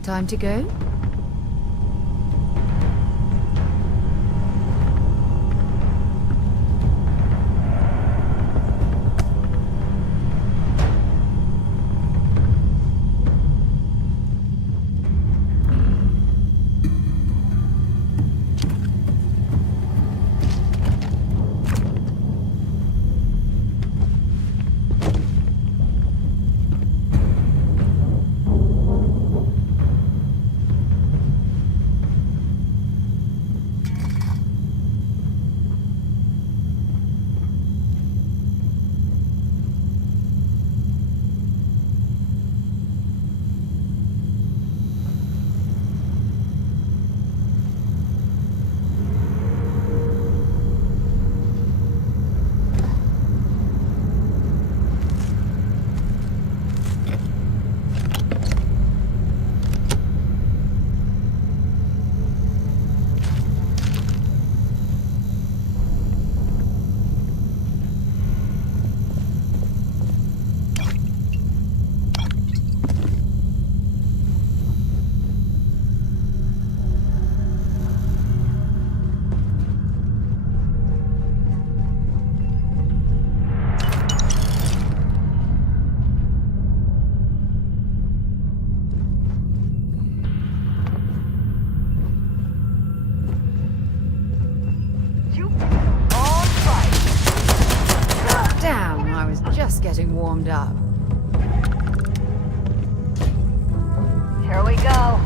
Time to go? Just getting warmed up. Here we go.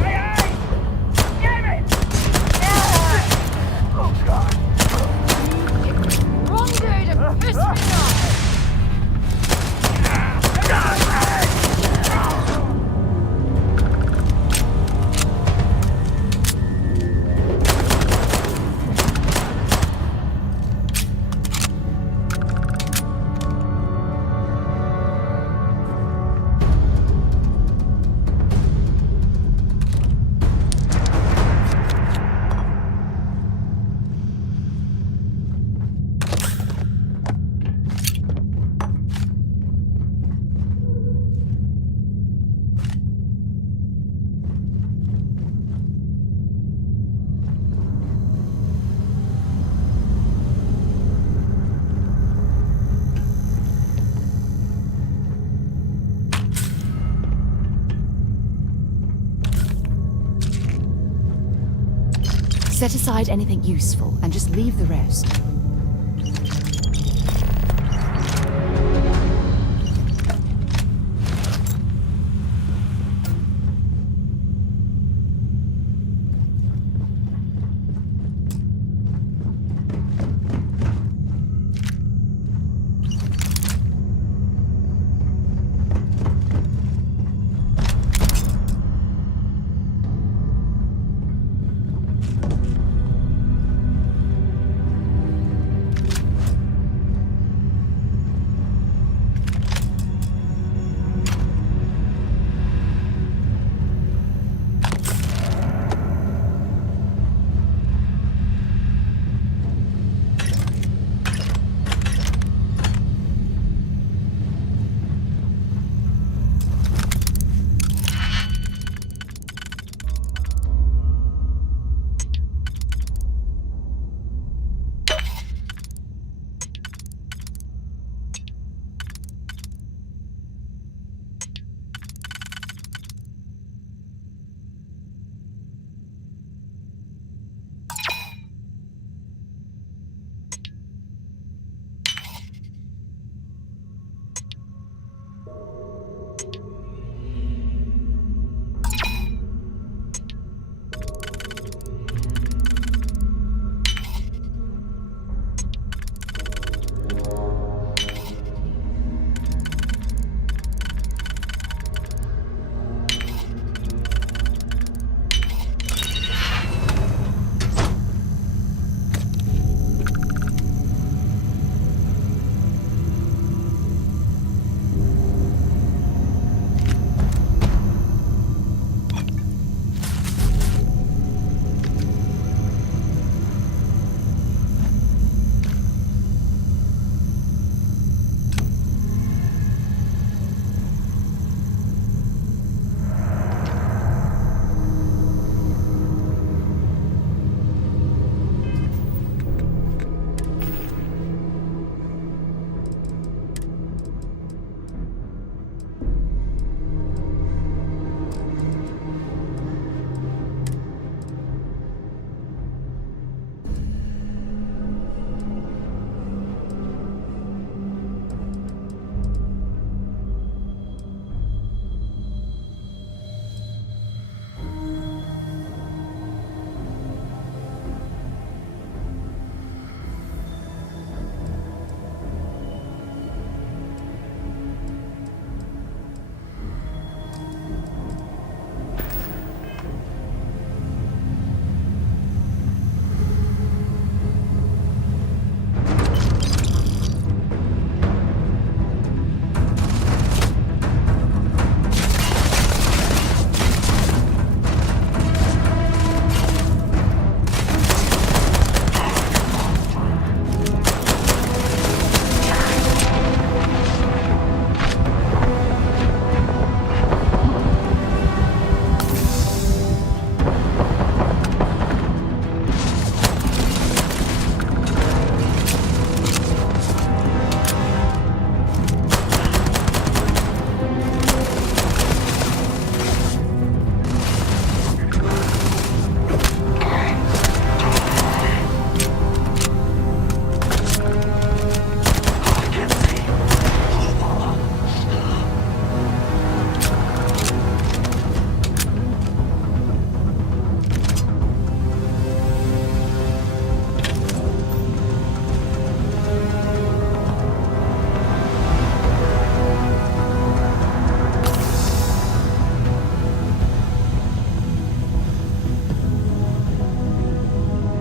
Fire! Set aside anything useful and just leave the rest.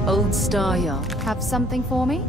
Old Star Yard. Have something for me?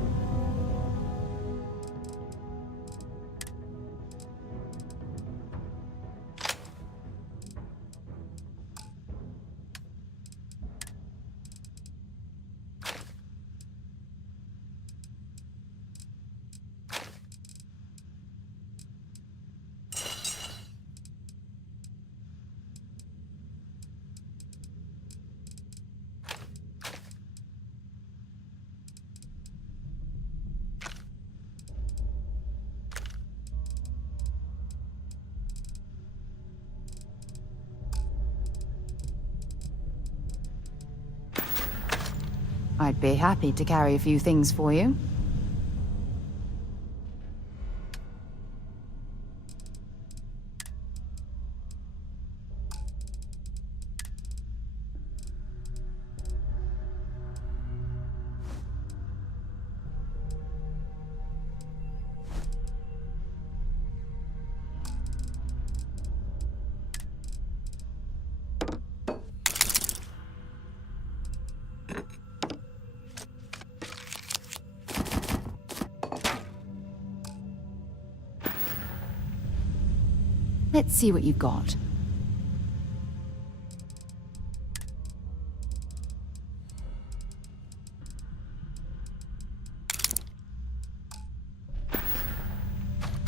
I'd be happy to carry a few things for you. Let's see what you've got.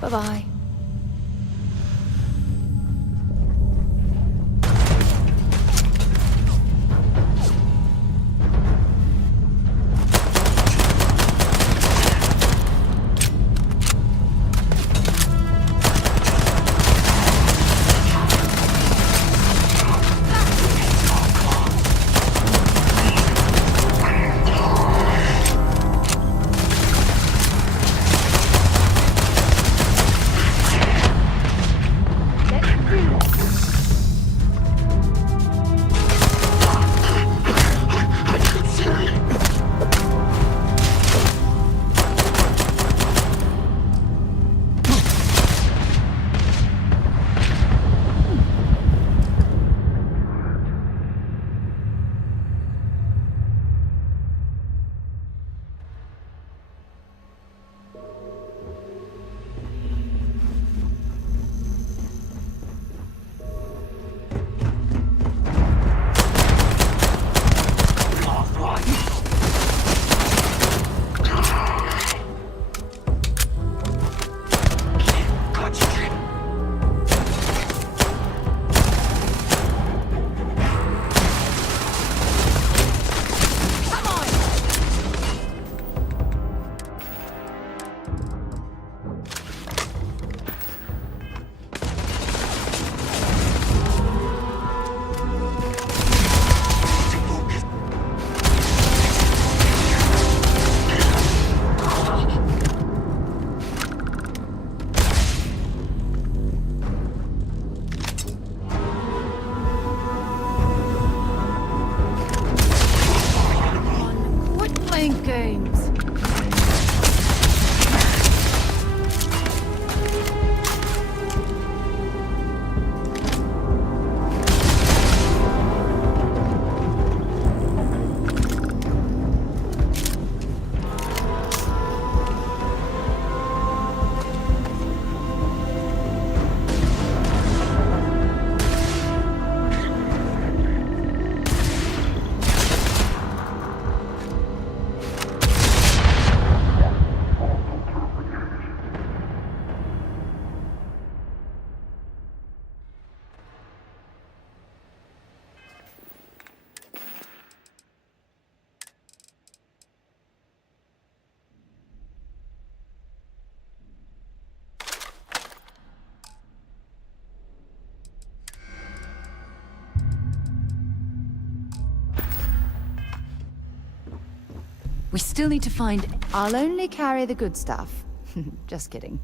Bye-bye. We still need to find... I'll only carry the good stuff. Just kidding.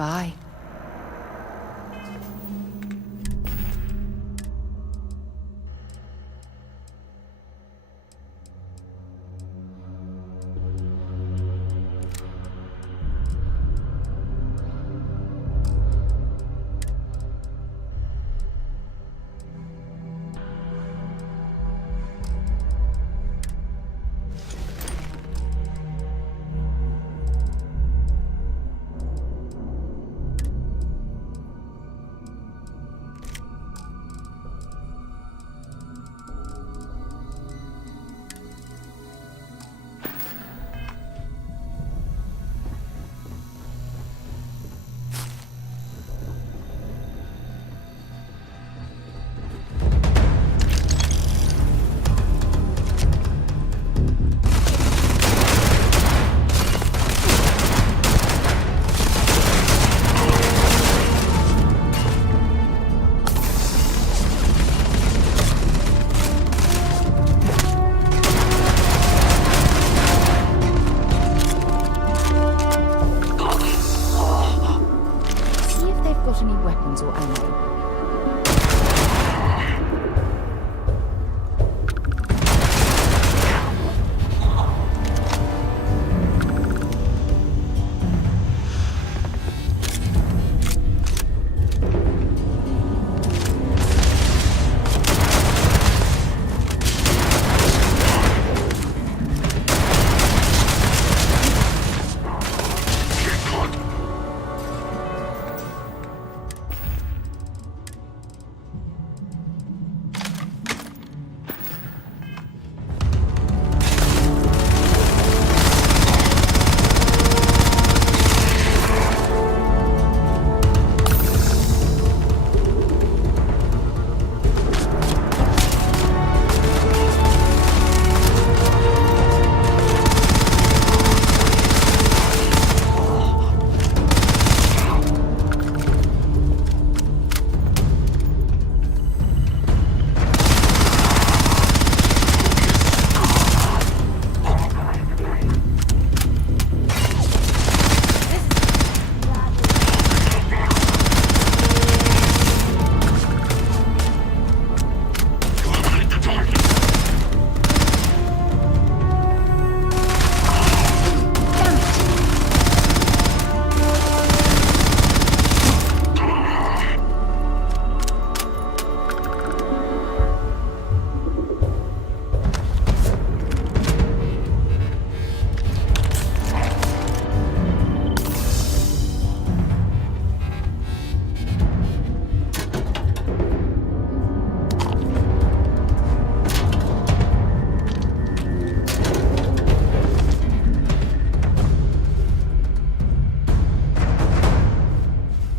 Bye. Got any weapons or ammo?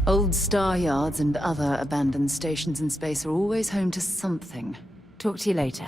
Old star yards and other abandoned stations in space are always home to something. Talk to you later.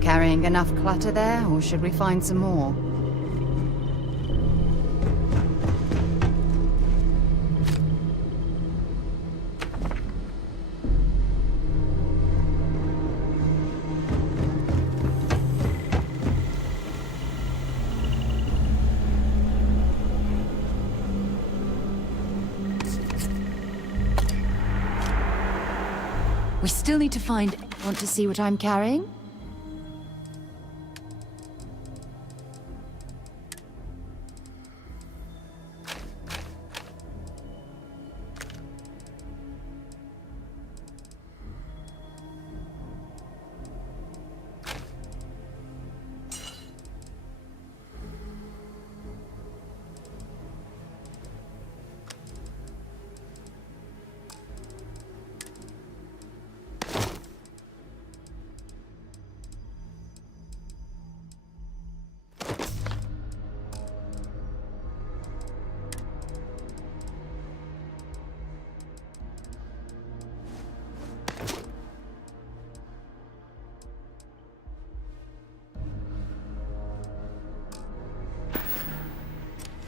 Carrying enough clutter there, or should we find some more? We still need to find... Want to see what I'm carrying?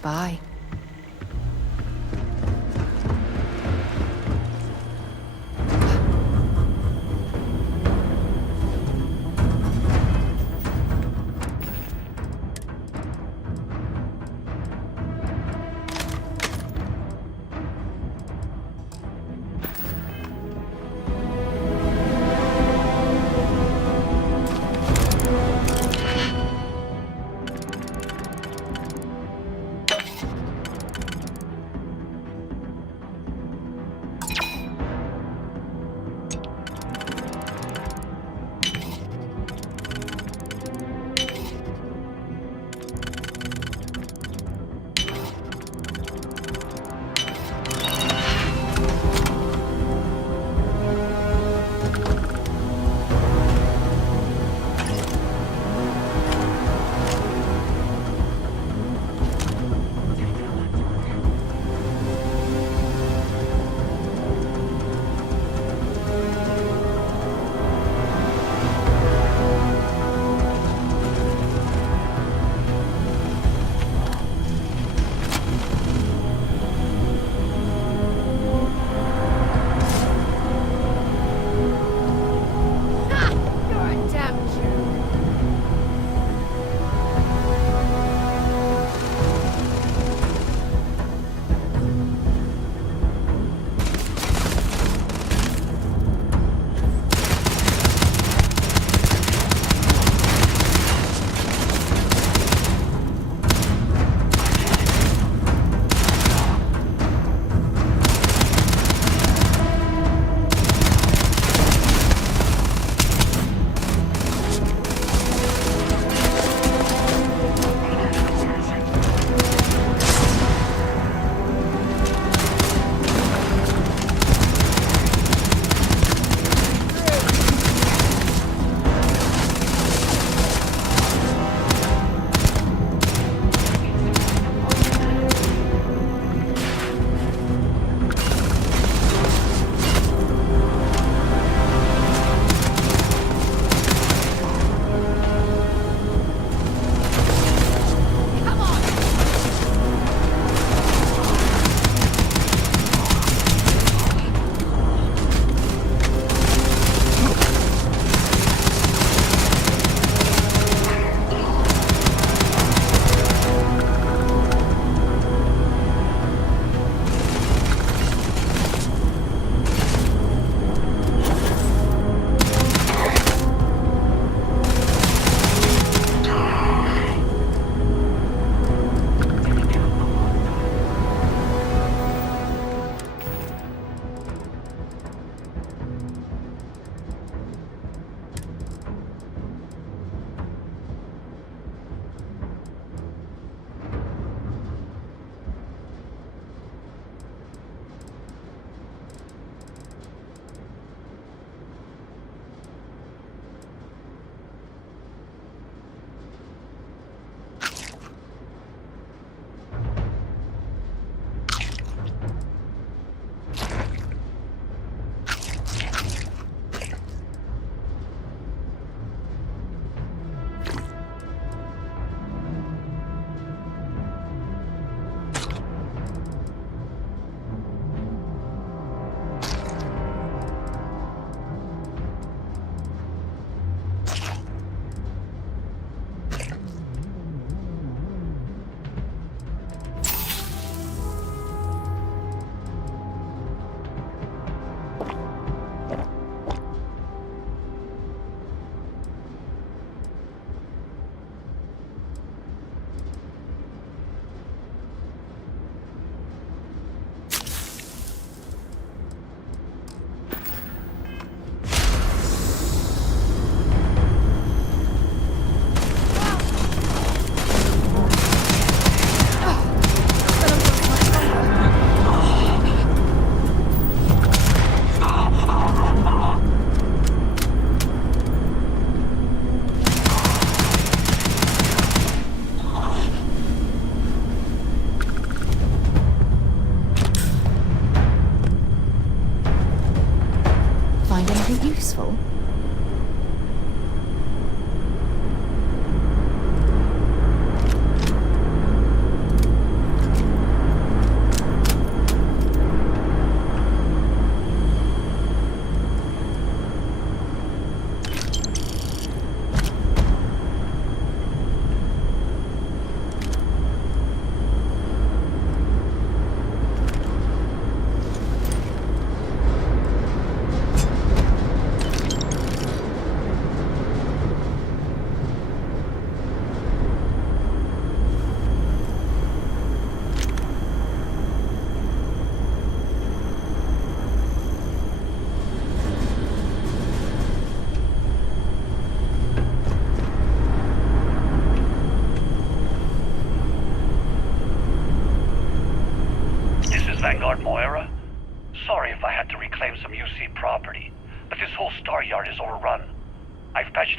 Bye.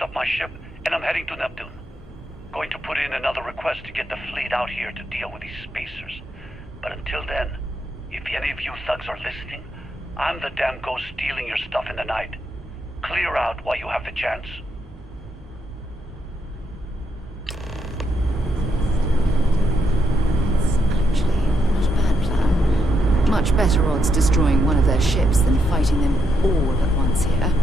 fixed up my ship, and I'm heading to Neptune. Going to put in another request to get the fleet out here to deal with these spacers. But until then, if any of you thugs are listening, I'm the damn ghost stealing your stuff in the night. Clear out while you have the chance. Not a bad plan. Much better odds destroying one of their ships than fighting them all at once here.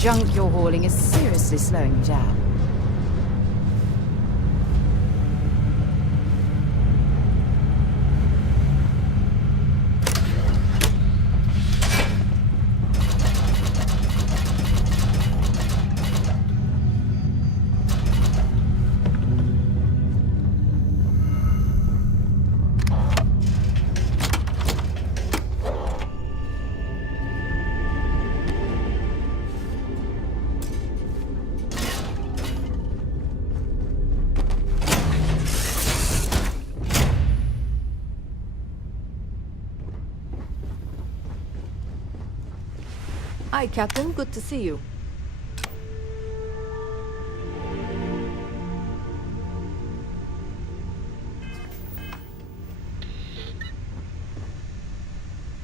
Junk you're hauling is seriously slowing you down. Hi, Captain. Good to see you.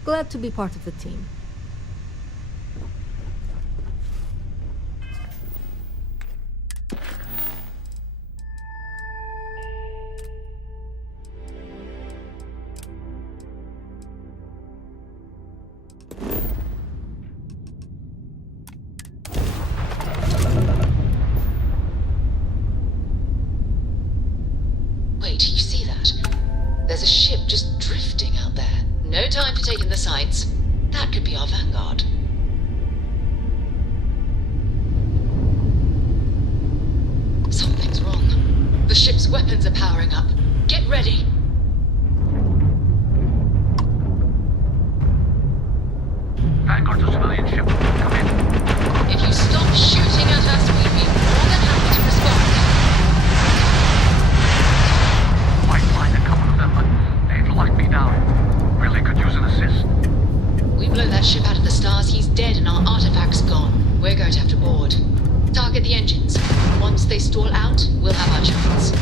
Glad to be part of the team. Wait, you see that? There's a ship just drifting out there. No time to take in the sights. That could be our vanguard. Something's wrong. The ship's weapons are powering up. Get ready. Vanguard's a civilian ship. Come in. If you stop shooting at us, we'd be more than happy to respond. Might find a couple of them, but they've locked me down. Really could use an assist. We blow that ship out of the stars, he's dead and our artifact's gone. We're going to have to board. Target the engines. Once they stall out, we'll have our chance.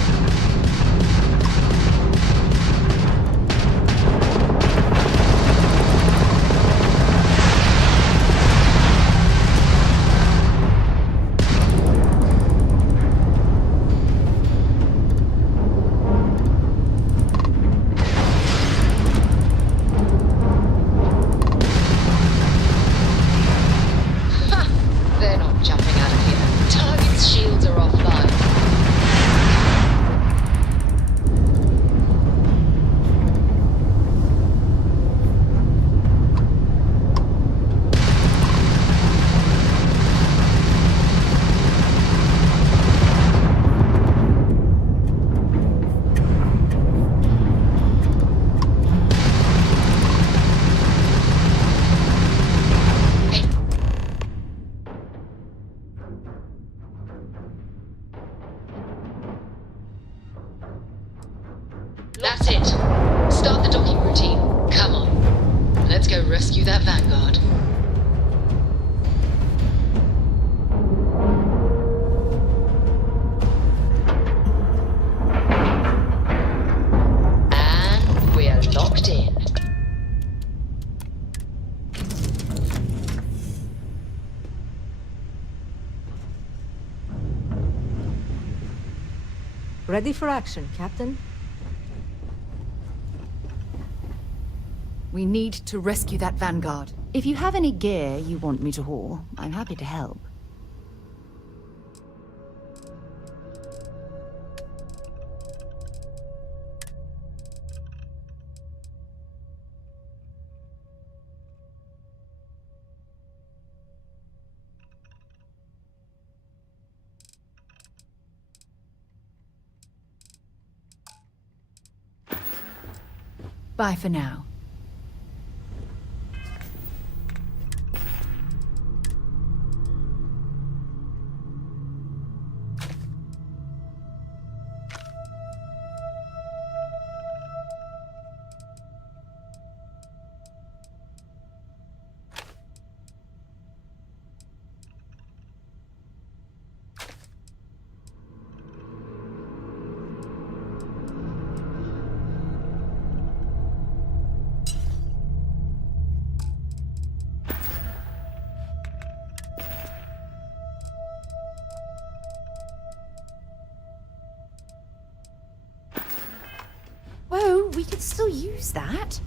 That's it. Start the docking routine. Come on. Let's go rescue that Vanguard. Ready for action, Captain. We need to rescue that Vanguard. If you have any gear you want me to haul, I'm happy to help. Bye for now. Whoa, we could still use that.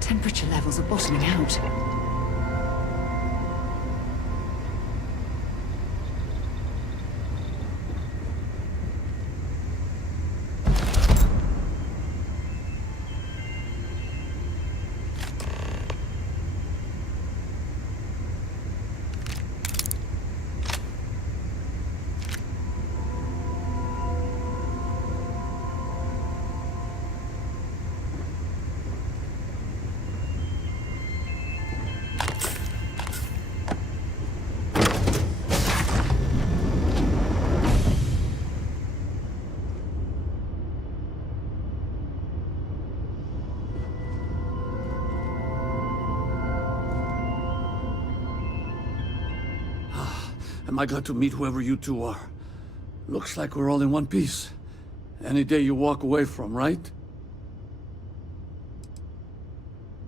Temperature levels are bottoming out. Am I glad to meet whoever you two are. Looks like we're all in one piece. Any day you walk away from, right?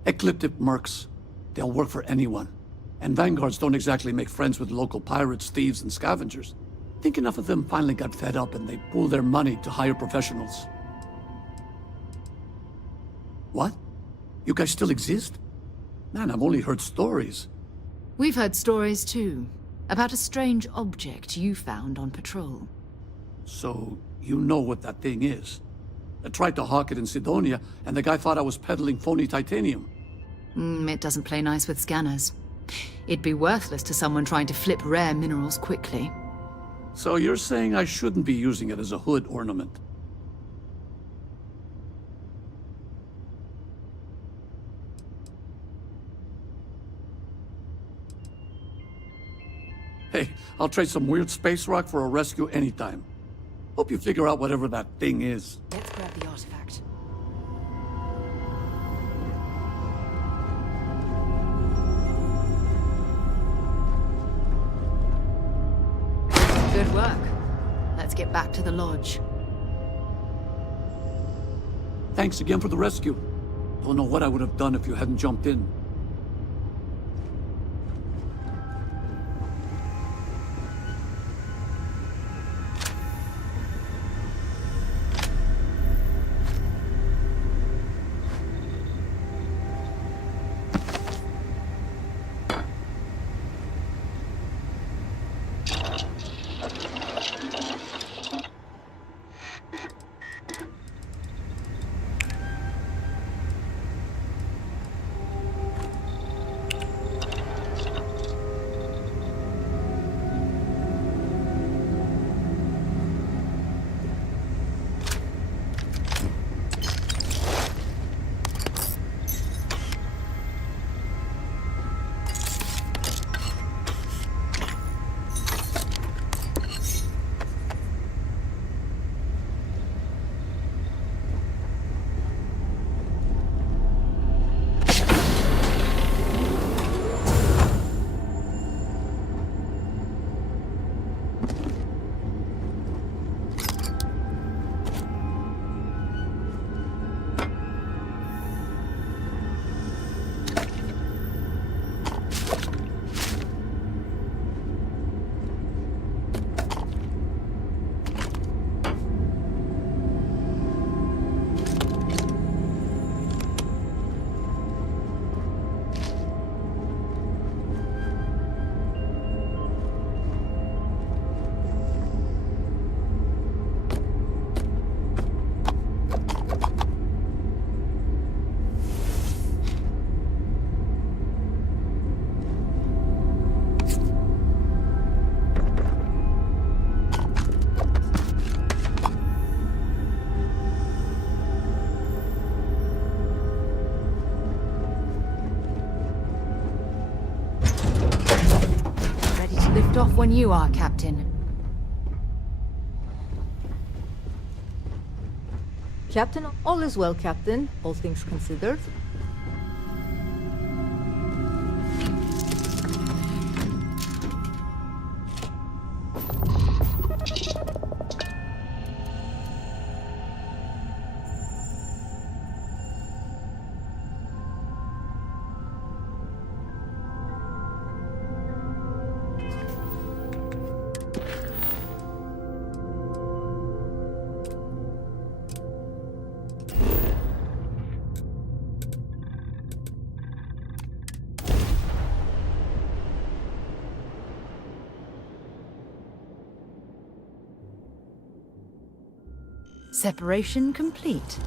Ecliptic mercs. They'll work for anyone. And vanguards don't exactly make friends with local pirates, thieves, and scavengers. Think enough of them finally got fed up and they pooled their money to hire professionals. What? You guys still exist? Man, I've only heard stories. We've heard stories too, about a strange object you found on patrol. So, you know what that thing is. I tried to hawk it in Sidonia, and the guy thought I was peddling phony titanium. It doesn't play nice with scanners. It'd be worthless to someone trying to flip rare minerals quickly. So you're saying I shouldn't be using it as a hood ornament? Hey, I'll trade some weird space rock for a rescue anytime. Hope you figure out whatever that thing is. Let's grab the artifact. Good work. Let's get back to the lodge. Thanks again for the rescue. Don't know what I would have done if you hadn't jumped in. Lift off when you are, Captain. Captain, all is well, Captain, all things considered. Separation complete.